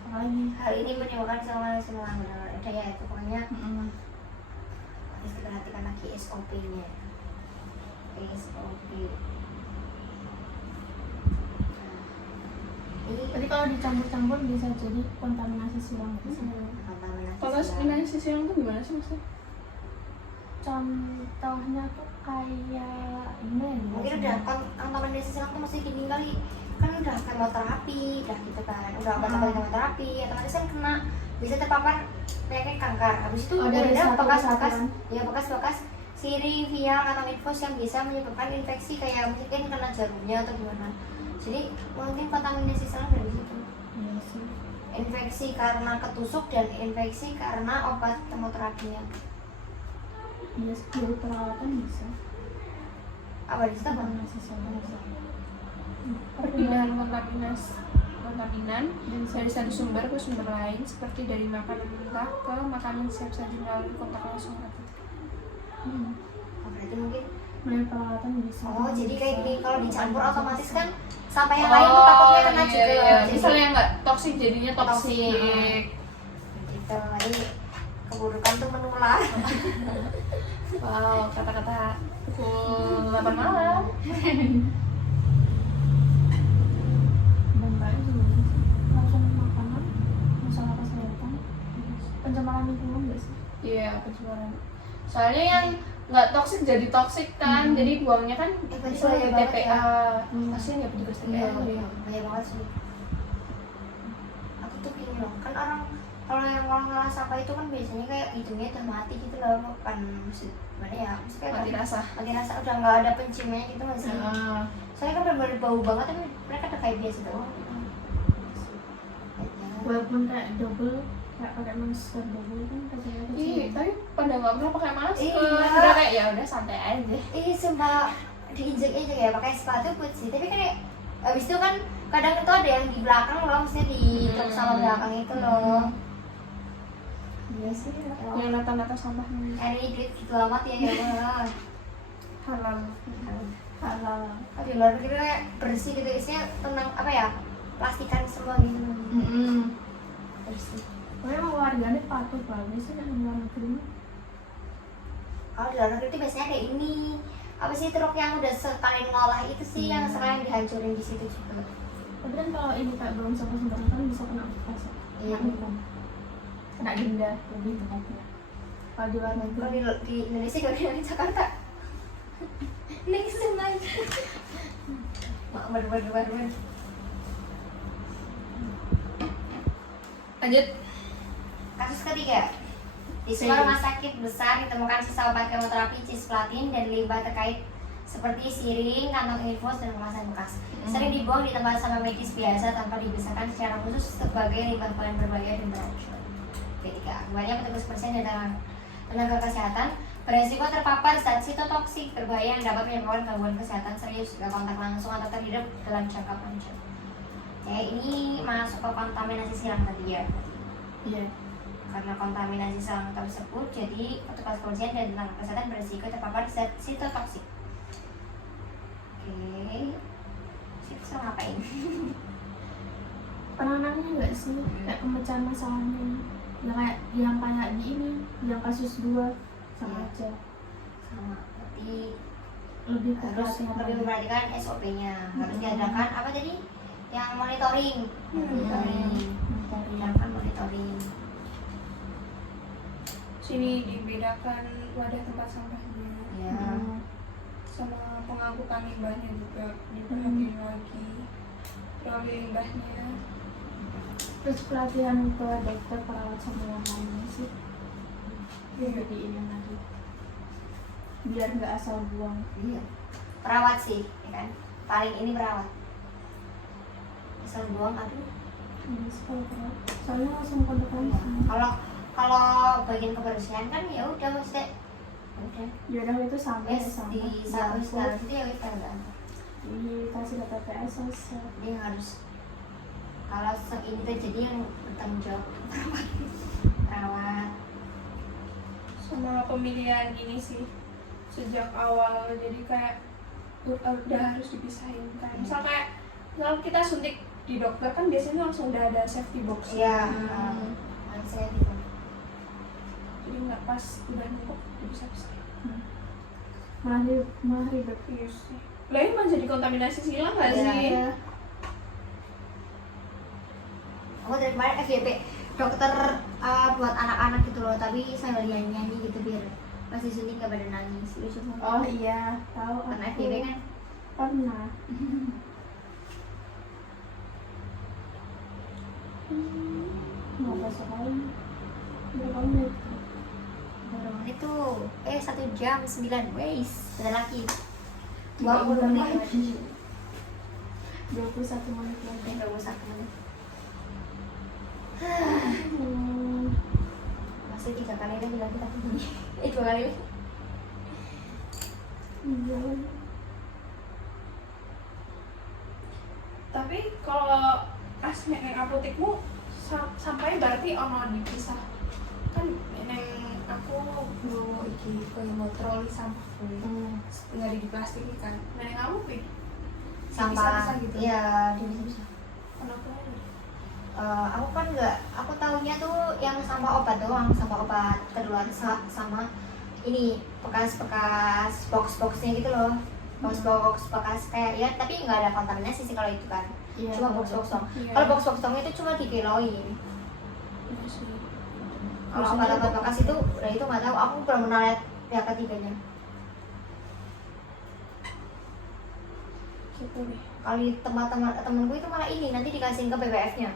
Apalagi? Hal ini menimbulkan semua benar ada ya itu pokoknya harus diperhatikan lagi SOP-nya. SOP. Ini Jadi kalau dicampur-campur bisa jadi kontaminasi silang gitu. kontaminasi. Kalau silang. minasi siang tuh gimana sih maksudnya? Contohnya tuh kayak ini ya. Mungkin udah kontaminasi silang tuh masih gini kali kan udah kemoterapi, udah gitu kan, udah obat-obat kemoterapi, otomatis kan kena bisa terpapar penyakit kanker. Habis itu Oh, dari ada satu bekas-bekas, kesatuan. ya bekas-bekas siring, vial, atau infus yang bisa menyebabkan infeksi kayak mungkin kena jarumnya atau gimana. Jadi mungkin kontaminasi silang dari situ. Iya sih. Infeksi karena ketusuk dan infeksi karena obat kemoterapinya. Iya, dari perawatan bisa. Apa di situ apa? Kontaminasi silang bisa. Perpindahan kontaminasi kontaminan dari satu sumber ke sumber lain, seperti dari makanan mentah ke makanan siap saji melalui kontak langsung atau Berarti mungkin melalui peralatan bisa. oh jadi kayak gini, kalau dicampur otomatis kan sampah yang lain tuh takutnya kena juga. Jadi Misalnya nggak toksik jadinya toksik. gitu, jadi keburukan tuh menular. Wow, kata-kata pukul 8 malam. Dan baik juga sih. Langsung makanan, masalah kesehatan, pencemaran lingkungan nggak sih? Iya, pencemaran. Soalnya yang nggak toksik jadi toksik kan, jadi buangnya kan bisa bahaya di banget TPA. ya. Kasian ya petugas Iya, TPA. bahaya banget sih. Aku tuh gini loh, kan orang kalau yang ngolah sampah itu kan biasanya kayak hidungnya udah mati gitu loh, kan maksud gimana ya? Maksudnya Mati rasa. mati rasa udah nggak ada penciumannya gitu nggak sih? Soalnya kan benar-benar bau banget, tapi mereka udah kayak biasa doang. Walaupun kayak double, kayak pakai masker double kan katanya Iya, kecil. tapi pada nggak pernah pakai masker. Iya. Udah kayak ya udah santai aja. Ih sumpah diinjek-injek ya pakai sepatu put sih, tapi kan kayak abis itu kan kadang itu ada yang di belakang loh, maksudnya di truk sama belakang itu loh. Iya sih, Yang nata-nata sampah ini duit gitu amat ya ya Allah. halal. Halal. Di luar negeri kayak bersih gitu, isinya tenang apa ya, plastikan semua gitu. Bersih. Pokoknya mau warganet patuh banget sih yang luar negeri. Kalau di luar negeri itu biasanya kayak ini apa sih, truk yang udah sekali ngolah itu sih yang sekarang dihancurin di situ juga. Tapi kan kalau ini kayak belum sampai sembarangan kan bisa kena pasal. Iya. Kena denda lebih tepatnya. Kalau di luar Kalau negeri di Indonesia kalau di Jakarta next semuanya baru Lanjut. kasus ketiga, di sebuah rumah sakit besar ditemukan sisa obat kemoterapi cisplatin dan limbah terkait seperti siring, kantong infus, dan kemasan bekas. Sering dibuang di tempat sampah medis biasa tanpa dipisahkan secara khusus sebagai limbah bahan berbahaya dan beracun. Ketiga, banyak petugas kebersihan dan tenaga kesehatan beresiko terpapar zat sitotoksik berbahaya yang dapat menyebabkan gangguan kesehatan serius jika kontak langsung atau terhirup dalam jangka panjang. Ya ini masuk ke kontaminasi silang tadi ya. iya. Karena kontaminasi silang tersebut, jadi petugas kebersihan dan tenaga kesehatan beresiko terpapar zat sitotoksik. Oke, kita ngapain? Penanganannya nggak sih kayak pemecahan masalahnya yang kayak di ini yang kasus 2 sama Iya. aja, Sama, berarti lebih ke harus pelatihan lebih lagi. memperhatikan SOP-nya. Harus diadakan apa tadi? Yang monitoring. Diadakan monitoring. Sini dibedakan wadah tempat sampahnya Ya. sama pengangkutan limbahnya juga diperhatiin lagi. Terlalu limbahnya. Terus pelatihan ke dokter, perawat sama yang lainnya sih jadi ini lagi biar nggak asal buang. Iya. Perawat sih, ya kan? Paling ini perawat. Asal buang, aduh. Ini sekali perawat soalnya langsung kontak langsung. Kalau bagian kebersihan kan ya udah maksudnya udah. Yaudah itu sampai Wes sama di saat setelah itu ya kita enggak. dikasih ke TPS selesai. Dia harus kalau ini terjadi yang bertanggung jawab perawat. Sama pemilihan ini sih sejak awal, jadi kayak udah harus dipisahin kan. Misal kayak kalau kita suntik di dokter kan biasanya langsung udah ada safety box. Iya. Saya gitu. Jadi nggak pas udah numpuk dipisah-pisah. malah ribet. Iya sih. Lah ini mah jadi kontaminasi silang nggak Iya. sih? Ya Aku dari kemarin FYP dokter buat anak-anak gitu loh, tapi saya nyanyi gitu biar pas disuntik nggak pada nangis. Lucu banget. oh iya tahu Karena aku FYP kan pernah. Mau besok kali berapa menit? baru menit tuh 1 jam 9 wes ada lagi 20 20 menit lagi. 21 menit lagi. 21 menit Hmm. masih 3 kali lagi kita begini 2 kali lagi. Iya. Tapi kalau nek neng apotekmu sampai berarti ono dipisah kan neng aku mau iki koyo mau troli sampah nggak di plastik ini kan neng kamu pi Sampah gitu iya bisa. ono apa lagi? Aku kan nggak, aku taunya tuh yang sampah obat doang, sampah obat kedaluarsa sama ini bekas-bekas box-boxnya gitu loh, box-box bekas kayak ya, tapi nggak ada kontaminasi sih kalau itu kan, Iya, cuma box-box dong. Iya. Kalau box-box dong itu cuma dikiloin. Iya sih. Kalau Biasanya obat-obat bekas itu, udah itu nggak tahu. Aku belum pernah lihat pihak ketiganya. gitu nih Kali temanku itu malah ini nanti dikasihin ke BBF-nya.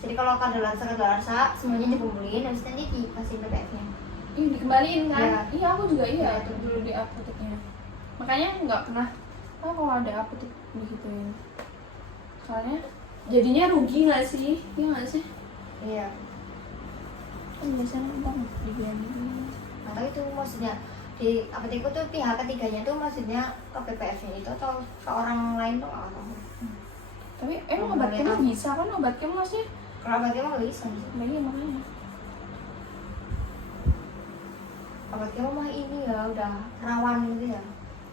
Jadi kalau kadaluarsa semuanya dikumpulin, habis nanti dikasihin BBF-nya. Ih, dikembaliin kan? Iya. Iya, aku juga iya Iya. tuh dulu di apoteknya. Makanya nggak pernah kalau ada apotek digituin. Soalnya jadinya rugi nggak sih? Iya nggak sih? Iya. Kan biasanya ntar dibiarin. Atau itu maksudnya di apotekku tuh pihak ketiganya tuh maksudnya ke BPF-nya itu atau ke orang lain tuh nggak tahu. Tapi emang Oh, obat boleh kemo tahu. bisa kan? Obat kemo masih? Kalau obatnya mah nggak bisa. Nah, iya makanya. Obatnya mah ini ya udah rawan gitu ya.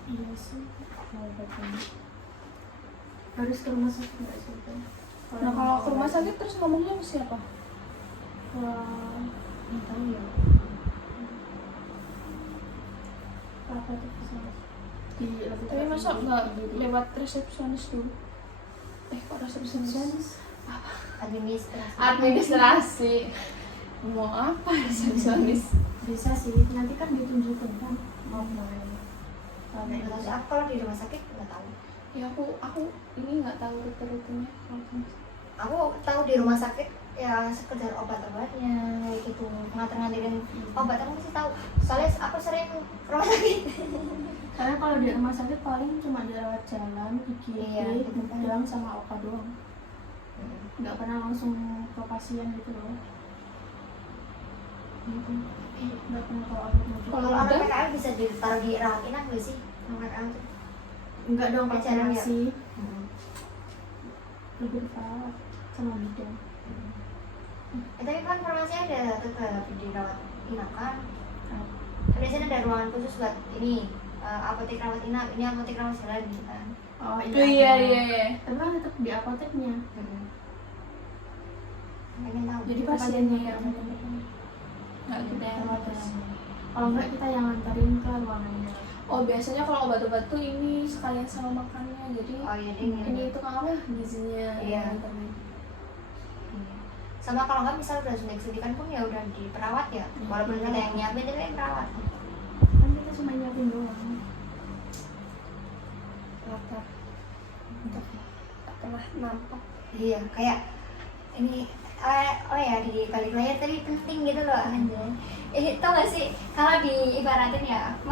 Iya sih, obat ini harus ke rumah sakit nggak sih itu? Nah kalau ke rumah sakit terus ngomongnya sama siapa? Wah, Nggak tahu ya. apa tuh kesana? Di Tapi masa nggak lewat resepsionis dulu? Kok resepsionis? Administrasi. Administrasi. Mau apa resepsionis? Bisa sih, nanti kan ditunjukin kan mau kemana. Nggak tahu sih. Aku kalau di rumah sakit nggak tahu. Ya aku ini nggak tahu rute-rutenya. Aku tahu di rumah sakit ya sekedar obat-obatnya kayak gitu, nganter-nganterin obat aku masih tahu. Soalnya aku sering ke rumah sakit. Karena kalau di rumah sakit paling cuma dirawat jalan, Iya, IGD, gitu kan. doang sama oka doang. Nggak pernah langsung ke pasien gitu loh. Gitu. Nggak pernah kalau obat mau juga. Kalau udah? orang PKL bisa ditaruh di rawat inap nggak sih? Orang PKL tuh. Enggak dong, kalau Pacaran ya? sih lebih dirawat sama bidan. Tapi kan farmasi ada tetap dirawat inap kan? Nah, Kan biasanya ada ruangan khusus buat ini apotek rawat inap, ini apotek rawat jalan gitu kan. Oh Iya. Tapi kan tetap di apoteknya. Pengen tahu. Jadi pasiennya yang Nggak kita yang rawat. Kalau enggak kita yang nganterin ke ruangannya. Oh biasanya kalau obat-obat tuh ini sekalian sama makannya, jadi Oh iya deh. ini itu kan apa gizinya? Iya. Internet. Sama kalau nggak misal udah suntikan pun ya udah diperawat ya. Walaupun kita yang nyiapin tapi yang perawat. Kan kita cuma nyiapin doang. Lapar. Tak pernah nampak. Iya, kayak ini oh ya di balik layar tapi penting gitu loh anjay. Tau gak sih kalau diibaratin ya, aku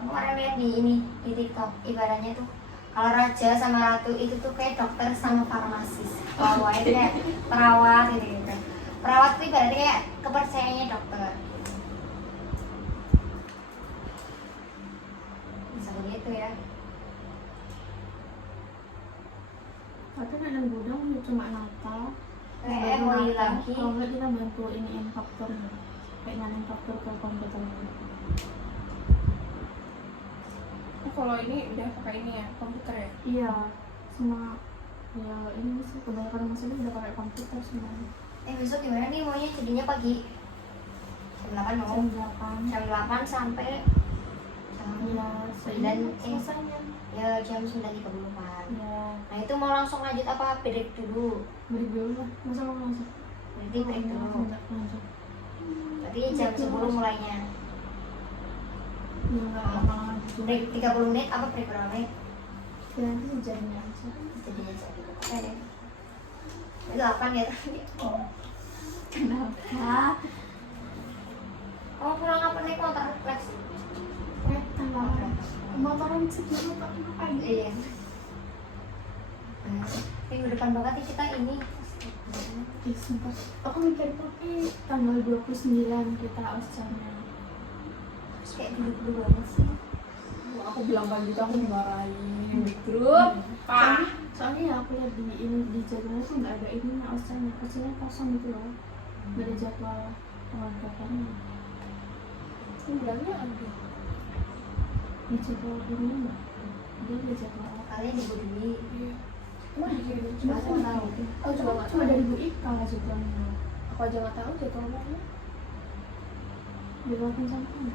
kemarin lihat di ini di TikTok ibaratnya tuh kalau raja sama ratu itu tuh kayak dokter sama farmasis. Bahwa itu kayak perawat gitu. Perawat tuh ibaratnya kayak kepercayaannya dokter. Bisa begitu ya. Tapi nanam gudang ya cuma Natal. Kayak mau lagi. Kalau enggak kita bantu ini faktornya. Kayak nanam faktor ke komputernya. Oh, kalau ini udah pakai ini ya komputer ya? Iya, semua ya ini sih kebanyakan maksudnya udah pakai komputer semuanya. Besok gimana nih maunya jadinya pagi? Jam 8 mau? Jam 8 Jam 8 sampai jam ya 9 selesainya. ya jam 9.30-an. Ya Nah itu mau langsung lanjut apa break dulu? break dulu lah, masa mau langsung? Berarti break dulu. Lanjut. Berarti jam 10 mulainya. Ya nggak lama gitu. Break 30 menit apa break berapa menit? Ya, nanti sejadinya aja. Jadinya jadi oke deh. Itu 8 ya tadi. Kenapa? Oh pulang apa naik motor? Flex. Tanggal motoran segini tak ngapain? Iya. Minggu depan banget nih kita ini. Sumpah. Aku mikir tapi tanggal 29 kita Australia. Kayak dulu banget sih. Aku bilang kayak gitu aku dimarahin di grup. Pak. Soalnya ya aku lihat di jadwalnya tuh nggak ada ini osanya kosong gitu loh, nggak ada jadwal pengadaannya. Ini bilangnya ada. Di jadwal ini nggak, dia ada jadwal. Kalian ibu dulu. Iya. Emang dikirim Cuma aku tahu. Oh juga nggak Cuma tahu. dari Bu Ika jadwalnya. Aku aja nggak tahu jadwalnya. Jadwal pencampur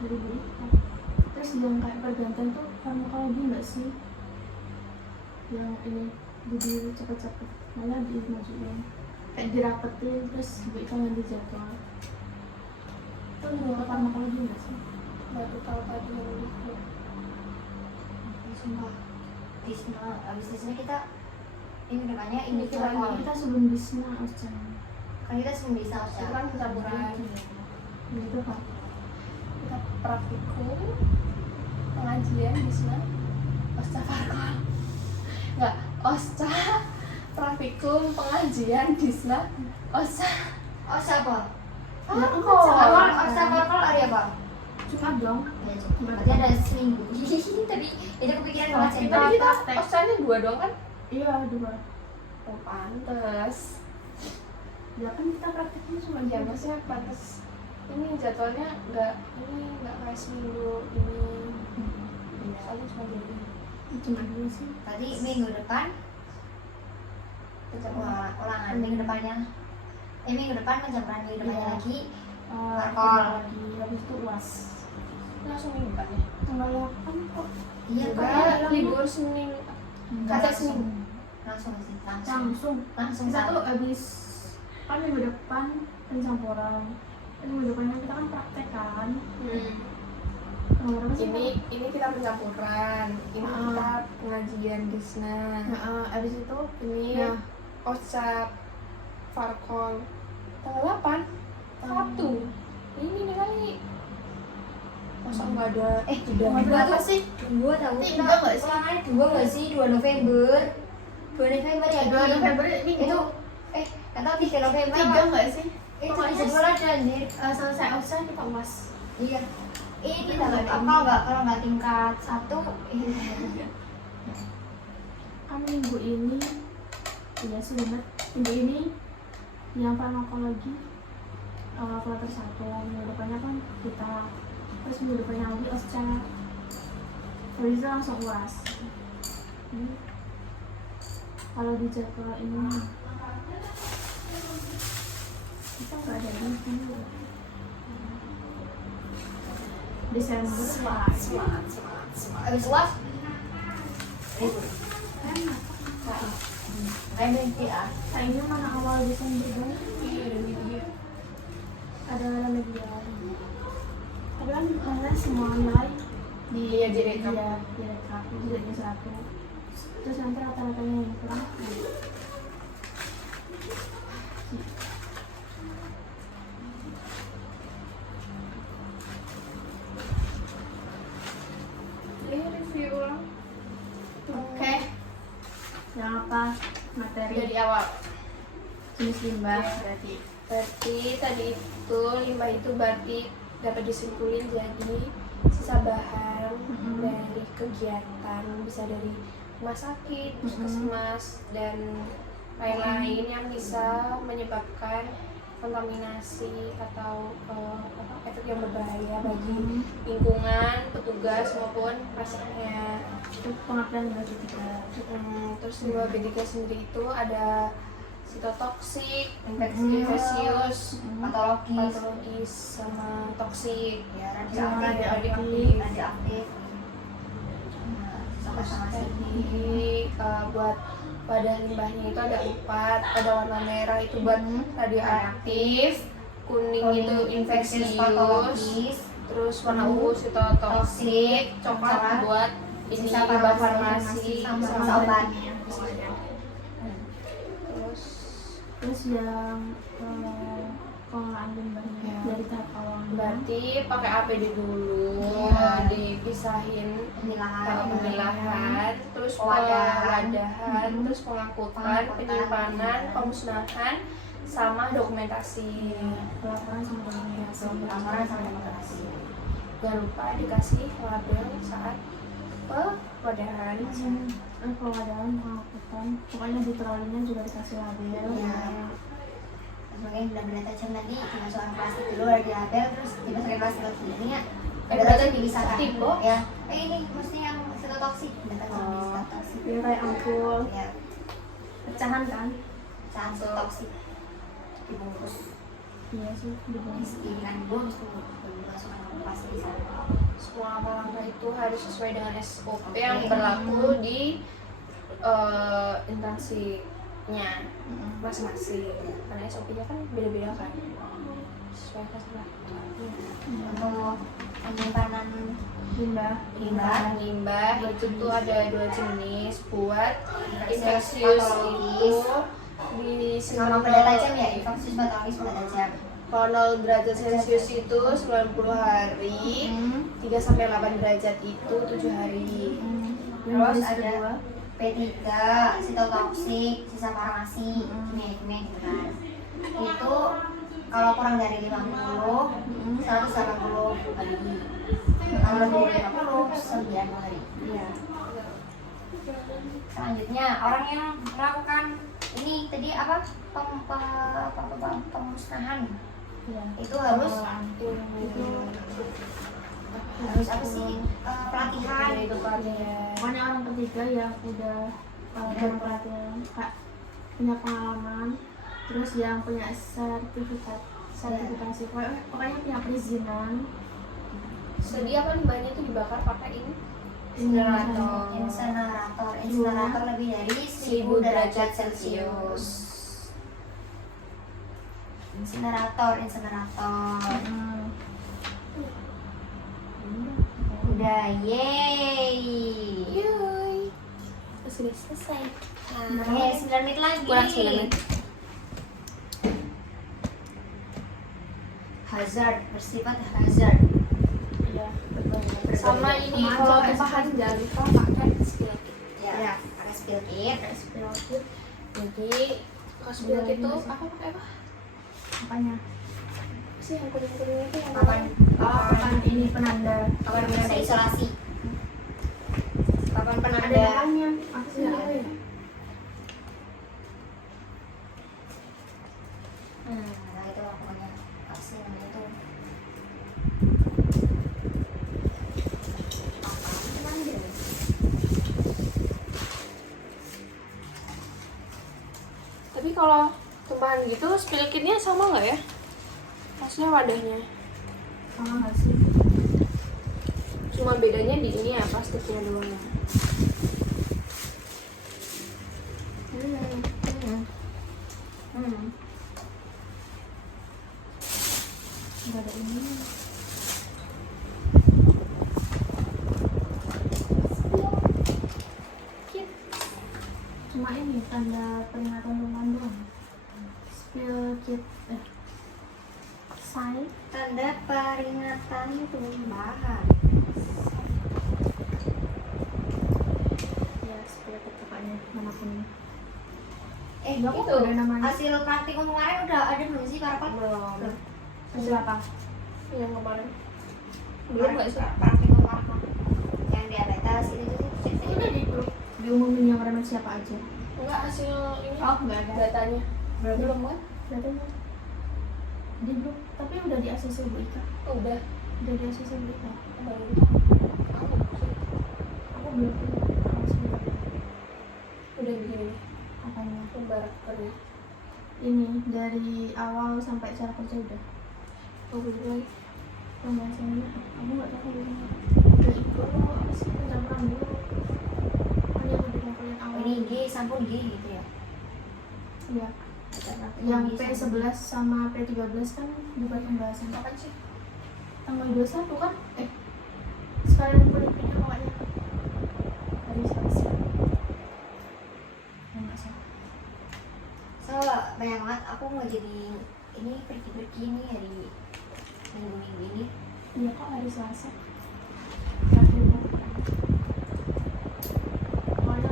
dari Bu Ika. Terus yang kayak pergantian tuh farmakologi nggak sih? Yang ini jadi cepet-cepet malah dimajuin kayak dirapetin terus Bu Ika ganti jadwal. Itu juga farmakologi nggak sih? Baru tahu tadi yang itu. Sumpah. Disna, abis disna kita ini depannya Ini ini kita sebelum bisma Oscan. kan kita sebelum bisa Itu kan pencampuran. Gitu Pak. Kita praktikum pengajian di sana. Osca Farkol. Enggak, Osca praktikum pengajian di sana. Osca oh siapa? Farkol. Farkol hari apa? Cuma dong. Ya, berarti ada seminggu. Tadi itu kepikiran banget sih. Tadi kita Oscanya 2 doang kan? Iya 2. Oh pantes. Ya kan kita prakteknya cuma Ya maksudnya pantes. Ini jadwalnya nggak kayak seminggu ini. Soalnya cuma gini. cuma 2 sih. Tadi minggu depan ulangan minggu depannya. Minggu depan pencampuran, minggu depannya Iya. lagi Farkol lagi habis itu UAS. Langsung minggu depan ya? Tanggal 8 kok. iya Juga kan libur Senin. Kata Senin. langsung sih langsung Kita tuh habis kan minggu depan pencampuran. Minggu depannya kita kan praktek kan. Tanggal berapa sih? Ini kita pencampuran. Ini kita pengajian di sana. Nah, habis itu Ini Nah. Osca Farkol. Tanggal 8 Sabtu. Ini nih kali. Masa nggak ada? udah dua apa tuh sih? 2 tahu Tiga nggak sih? ulangannya 2 nggak sih 2 November 2 November ya 2 November minggu. itu nggak tahu 3 November 3 nggak sih? itu Pokoknya di jadwal ada anjir selesai OSCE kita UAS. iya ini Kita nggak ada apa kalau nggak tingkat 1 ini Kan minggu ini iya sih bener. Minggu ini yang farmakologi kloter 1, minggu depannya kan kita, terus minggu depannya lagi OSCE, habis itu langsung UAS. Kalau di jadwal ini kita nggak ada ini. Desember UAS. habis UAS remedi Kayaknya mana awal Desember dong? Iya, ada media. Ada media. Tapi kan karena semua nilai Iya, direkam. direkap jadi 1. Terus nanti rata-ratanya yang kurang. Ini review ulang. Oke. Yang apa? Materi Dari awal. jenis limbah Iya. berarti. Berarti tadi itu limbah itu berarti dapat disimpulin jadi sisa bahan dari kegiatan, bisa dari rumah sakit, puskesmas dan lain-lain yang bisa menyebabkan kontaminasi atau efek yang berbahaya bagi lingkungan, petugas maupun pasiennya. Itu pengertian limbah B3. Terus limbah B3 sendiri itu ada sitotoksik, infeksius, patologis, sama toksik, ya radioaktif. radioaktif sama-sama sih Jadi buat wadah limbahnya itu ada 4, ada warna merah itu buat radioaktif, kuning itu infeksius, patologis terus warna ungu sitotoksik, coklat buat ini sisa limbah farmasi farmasi, sama obat. Terus yang pengelolaan limbahnya Ya. dari tahap awal. Berarti pakai APD dulu, Ya. dipisahin pemilahan pemilahan, terus Pewadahan. pewadahan, terus pengangkutan, penyimpanan, pemusnahan, sama dokumentasi. Pelaporan sama dokumentasi. pelaporan sama demokrasi Jangan lupa dikasih label saat Wadahan. Kalau ada pengangkutan, pokoknya di trolinya juga dikasih label. Iya. Sebagai benda-benda tajam tadi dimasukkan plastik dulu, ada di label, terus dimasukin plastik lagi. Ini ya, benda tajam dipisahkan. Timbok. Ya, ini maksudnya yang setotoksik, benda tajam setotoksik. Dia kayak ampul, Ya, pecahan kan? pecahan setotoksik dibungkus. Iya sih, dibungkus. Didirikan dulu, terus dimasukkan ke plastik di sana. Semua langkah itu harus sesuai dengan SOP yang berlaku di instansinya masing-masing. Karena SOP-nya kan beda-beda kan. Sesuai masalah. Untuk penyimpanan Limbah itu tuh ada 2 jenis buat infeksius patologis. itu di Sama benda tajam ya, infeksius patologis benda tajam. kalau 0 derajat Celcius itu 90 hari, 3-8 derajat itu 7 hari. Terus ada P3, sitotoksik, sisa farmasi, kimia-kimia gitu kan. Itu kalau kurang dari 50, 180 hari. Kalau lebih dari 50, 90 hari. Iya. Selanjutnya, orang yang melakukan ini tadi apa? Pemusnahan. Iya. Itu harus Itu harus apa sih? Pelatihan. pokoknya orang ketiga yang udah pelatihan, punya pengalaman, terus yang punya sertifikasi, pokoknya punya perizinan. Jadi apa limbahnya itu dibakar pakai ini? Insenerator lebih dari 1000 derajat Celcius. Insenerator. Udah, yeay. Sudah selesai. Oke, 9 menit lagi. Kurang 9 menit. Hazard, bersifat hazard. Iya. Sama ini kalau tumpahan jangan lupa pakai spill kit. Ya, pakai spill kit. Spill kit. Jadi kalau spill kit itu apa pakai apa? Makanya Sih yang kuning-kuning itu yang papan ini penanda. Kapan bisa isolasi? Kapan Ada penanda? namanya. Apa sih namanya? Nah itu lah pokoknya. Apa sih namanya itu? Tapi kalau tumpahan gitu spill kitnya sama nggak ya? Maksudnya wadahnya. Sama nggak sih? Cuma bedanya di ini ya plastiknya doang. Nggak ada ini. Cuma ini tanda peringatan tumpahan doang. Spill kit. Sign. Tanda peringatan tumpahan. Ya, spill kit pokoknya manapun. Itu Itu ada namanya. hasil praktikum kemarin udah ada belum sih Karpot? Belum. Hasil apa? Yang kemarin. Belum nggak sih? Praktikum Karpot yang diabetes itu Itu udah di grup diumumin yang pernah siapa aja. Enggak hasil ini. Oh, nggak ada. Datanya. Belum kan? Datanya di grup, tapi udah di ACC Bu Ika. Oh, udah. Udah di ACC Bu Ika. Aku Aku belum udah begini. apanya. Barak kerja. Ini dari awal sampai cara kerja udah. Oh, belum lagi. Pembahasannya aku nggak tahu gimana. Udah ikut lo apa sih pencampuran dulu. Kan yang udah ngumpulin awal. ini G sampun G gitu ya. Iya. Yang P11 sama P13 kan bukan pembahasan. Kapan sih? Tanggal 21 kan? Sekalian ngumpulin video pokoknya. Hari Selasa. Nggak salah. So banyak banget aku mau jadi ini pergi-pergi ini hari minggu-minggu ini. Iya kok hari Selasa. Terakhir bukan. Pokoknya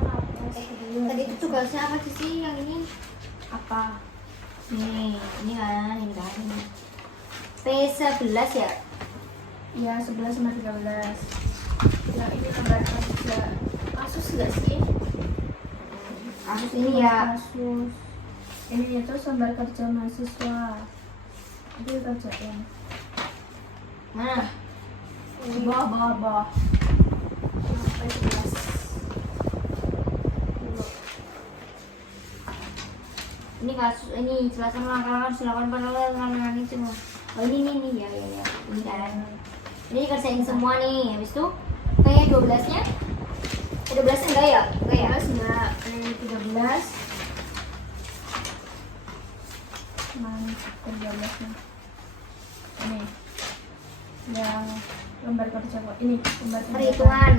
Tadi itu tugasnya apa sih yang ini? apa? Ini kan, ini kan. P11 ya? Iya 11 sama 13. Yang ini lembar kerja kasus nggak sih? Kasus ini ya. Kasus ini itu lembar kerja mahasiswa itu kerjain Mana? bawah sampai 11. Ini kasus ini jelasan langkah silakan penanganan semua. Oh ini ya ini kan. Ini kerjain semua nih. Habis itu kayak 12-nya 12 enggak ya? Enggak ya? 13 enggak, 13 mana 13 nya ini yang lembar kerja kok ini lembar kerja Perhitungan.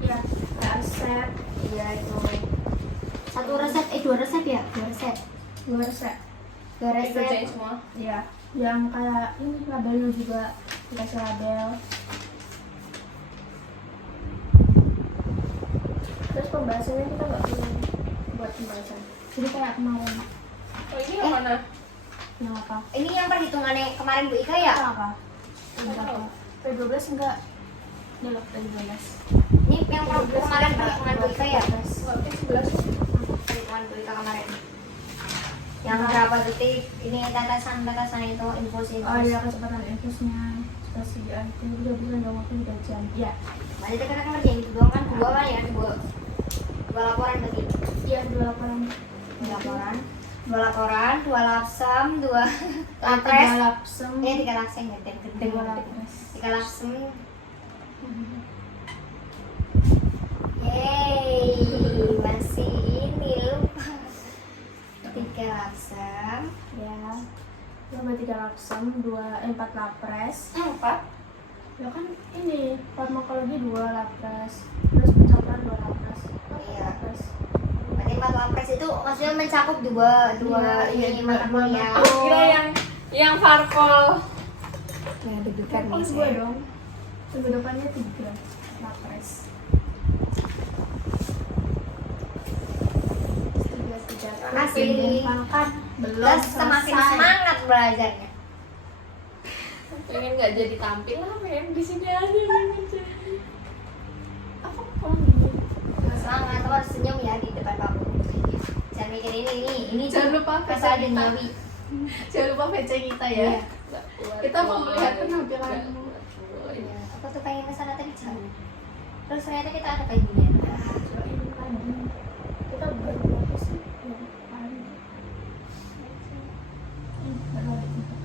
iya resep Iya itu. Satu resep, dua resep ya? Dua resep. 2 resep Dua Dikerjain resep. semua. iya yang kayak ini labelnya juga dikasih label terus pembahasannya kita nggak perlu buat pembahasan jadi kayak kemarin Oh ini yang mana? yang apa Ini yang perhitungannya kemarin Bu Ika ya? apa P12 enggak ini loh P12 Ini yang kemarin perhitungan Bu Ika ya? Oh, oke 11. Perhitungan Bu Ika kemarin. Yang berapa detik ini tetesan itu infus. oh iya kecepatan infusnya spesial itu udah bisa nggak waktu 3 jam iya Berarti kita kan ngerjain itu doang kan dua kan ya dua laporan berarti. iya 2 laporan Dua laporan, dua lapsam, dua 3 lapres. lapsem 3 lapsam ya, gede 2 lapres 3 lapsam. Yeay, masih ini lupa. 3 lapsam. ya lama 3 lapsem 4 lapres 4. ya kan ini farmakologi 2 lapres terus pencampuran 2 lapres Iya. lapres Berarti 4 lapres itu maksudnya mencakup dua Iya, ini dua- mata dua kuliah. mata. Kira yang farkol. Ya dudukan oh nih 2 saya. dong minggu depannya 3 lapres 3 Makasih. makan belum Terus semakin selesai. semangat belajarnya. Pengen nggak jadi tampil lah, pengen di sini aja. aku pulang dulu Semangat terus senyum ya di depan kamu. Jangan mikir ini Jangan lupa masalah kita. duniawi. Jangan lupa PC kita ya. Iya. Kita mau melihat penampilanmu. Iya. Aku tuh pengen kesana tadi jauh. Terus ternyata kita ada bayinya. ini pagi kita baru berapa sih ya pagi baru ada 3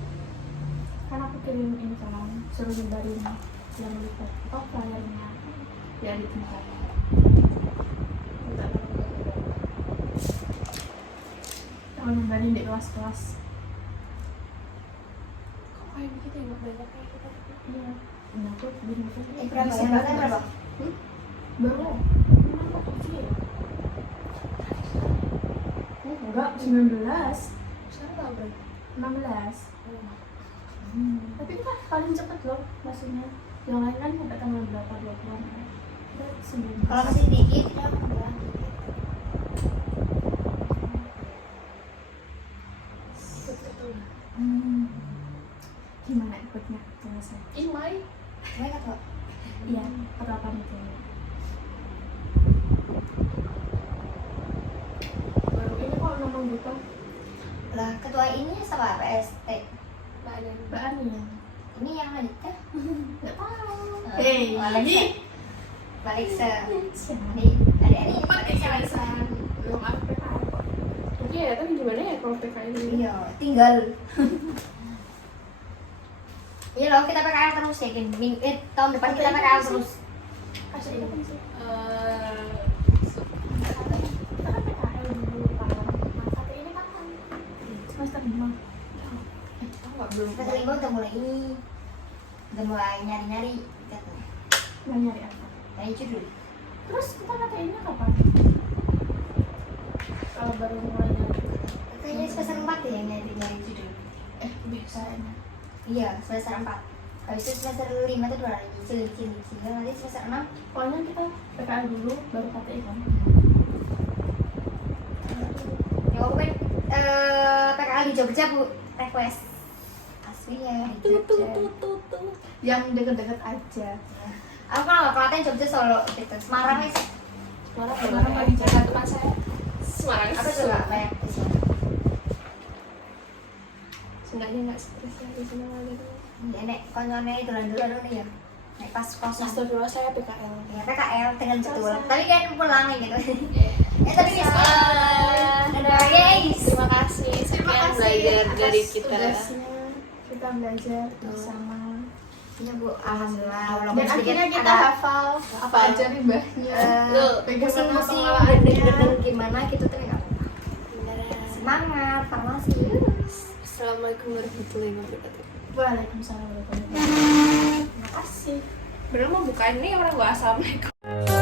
kan aku kirim ini kan suruh nyebarin yang lipat flyernya ya di tempat kalau nyebarin di kelas-kelas Kok kayak begitu ya banyak kayak kita. iya nah aku bingung Berapa ya? Berapa? baru emang kok kecil enggak 19 Siapa berarti? 16 tapi itu kan paling cepet loh maksudnya yang lain kan sampai tanggal berapa 20-an kita 19 Kalau masih dikit ya kurang. gimana ikutnya kelasnya Imai. Baik atau? iya perlapan itu baru ini kok ngomong gitu Lah ketua ini siapa? PST. Nggak ada. Mbak Ani ya Ini yang lanjut kan? nggak tahu Hei, ini balik se. siapa Nih, adik-adik. Empat kekerasan. Belum apa PKL kok. Iya, tapi gimana ya kalau PKL ini? Iya, tinggal. Iya loh, kita PKL terus ya, tahun depan kita PKL terus. kasih itu kan sih Eh, kita kan PKL dulu Pak tapi ini kan semester 5 aku nggak belum. Semester 5 udah mulai ini, udah mulai nyari-nyari. Gitu. nggak nyari apa Nyari judul. terus kita KTI-nya kapan? kalau baru mulai nyari Kayaknya semester 4 ya yang nyari judul. biasanya Iya, semester 4. Habis itu semester 5 itu 2 lagi, cilik-cilik. Nanti semester 6 pokoknya kita PKL dulu baru KTI kan ya aku pengen PKL di Jogja Bu, request aslinya di Jogja. yang deket-deket aja Aku kan Klaten, Jogja, Solo gitu. Semarang nih. Semarang paling jalan teman saya. Semarang. Aku juga banyak di sana. Sebenarnya nggak stres ya di sana gitu. Ya nek konyolnya dolan-dolan nih ya. Nek pas kosan. Astagfirullah saya PKL. Ya PKL dengan betul. Tapi kan pulang gitu. Tapi Bisa. dadah guys. Terima kasih. Sekian belajar dari kita. Tugasnya kita belajar bersama. Iya Bu, alhamdulillah. Walaupun Dan sedikit akhirnya kita ada hafal apa aja ribahnya. pusing-pusing pengelolaan bener-bener gimana gitu tapi nggak apa-apa. Semangat, farmasi. Assalamualaikum warahmatullahi wabarakatuh. Waalaikumsalam warahmatullahi wabarakatuh. Terima kasih. Bener mau buka ini orang gua assalamualaikum.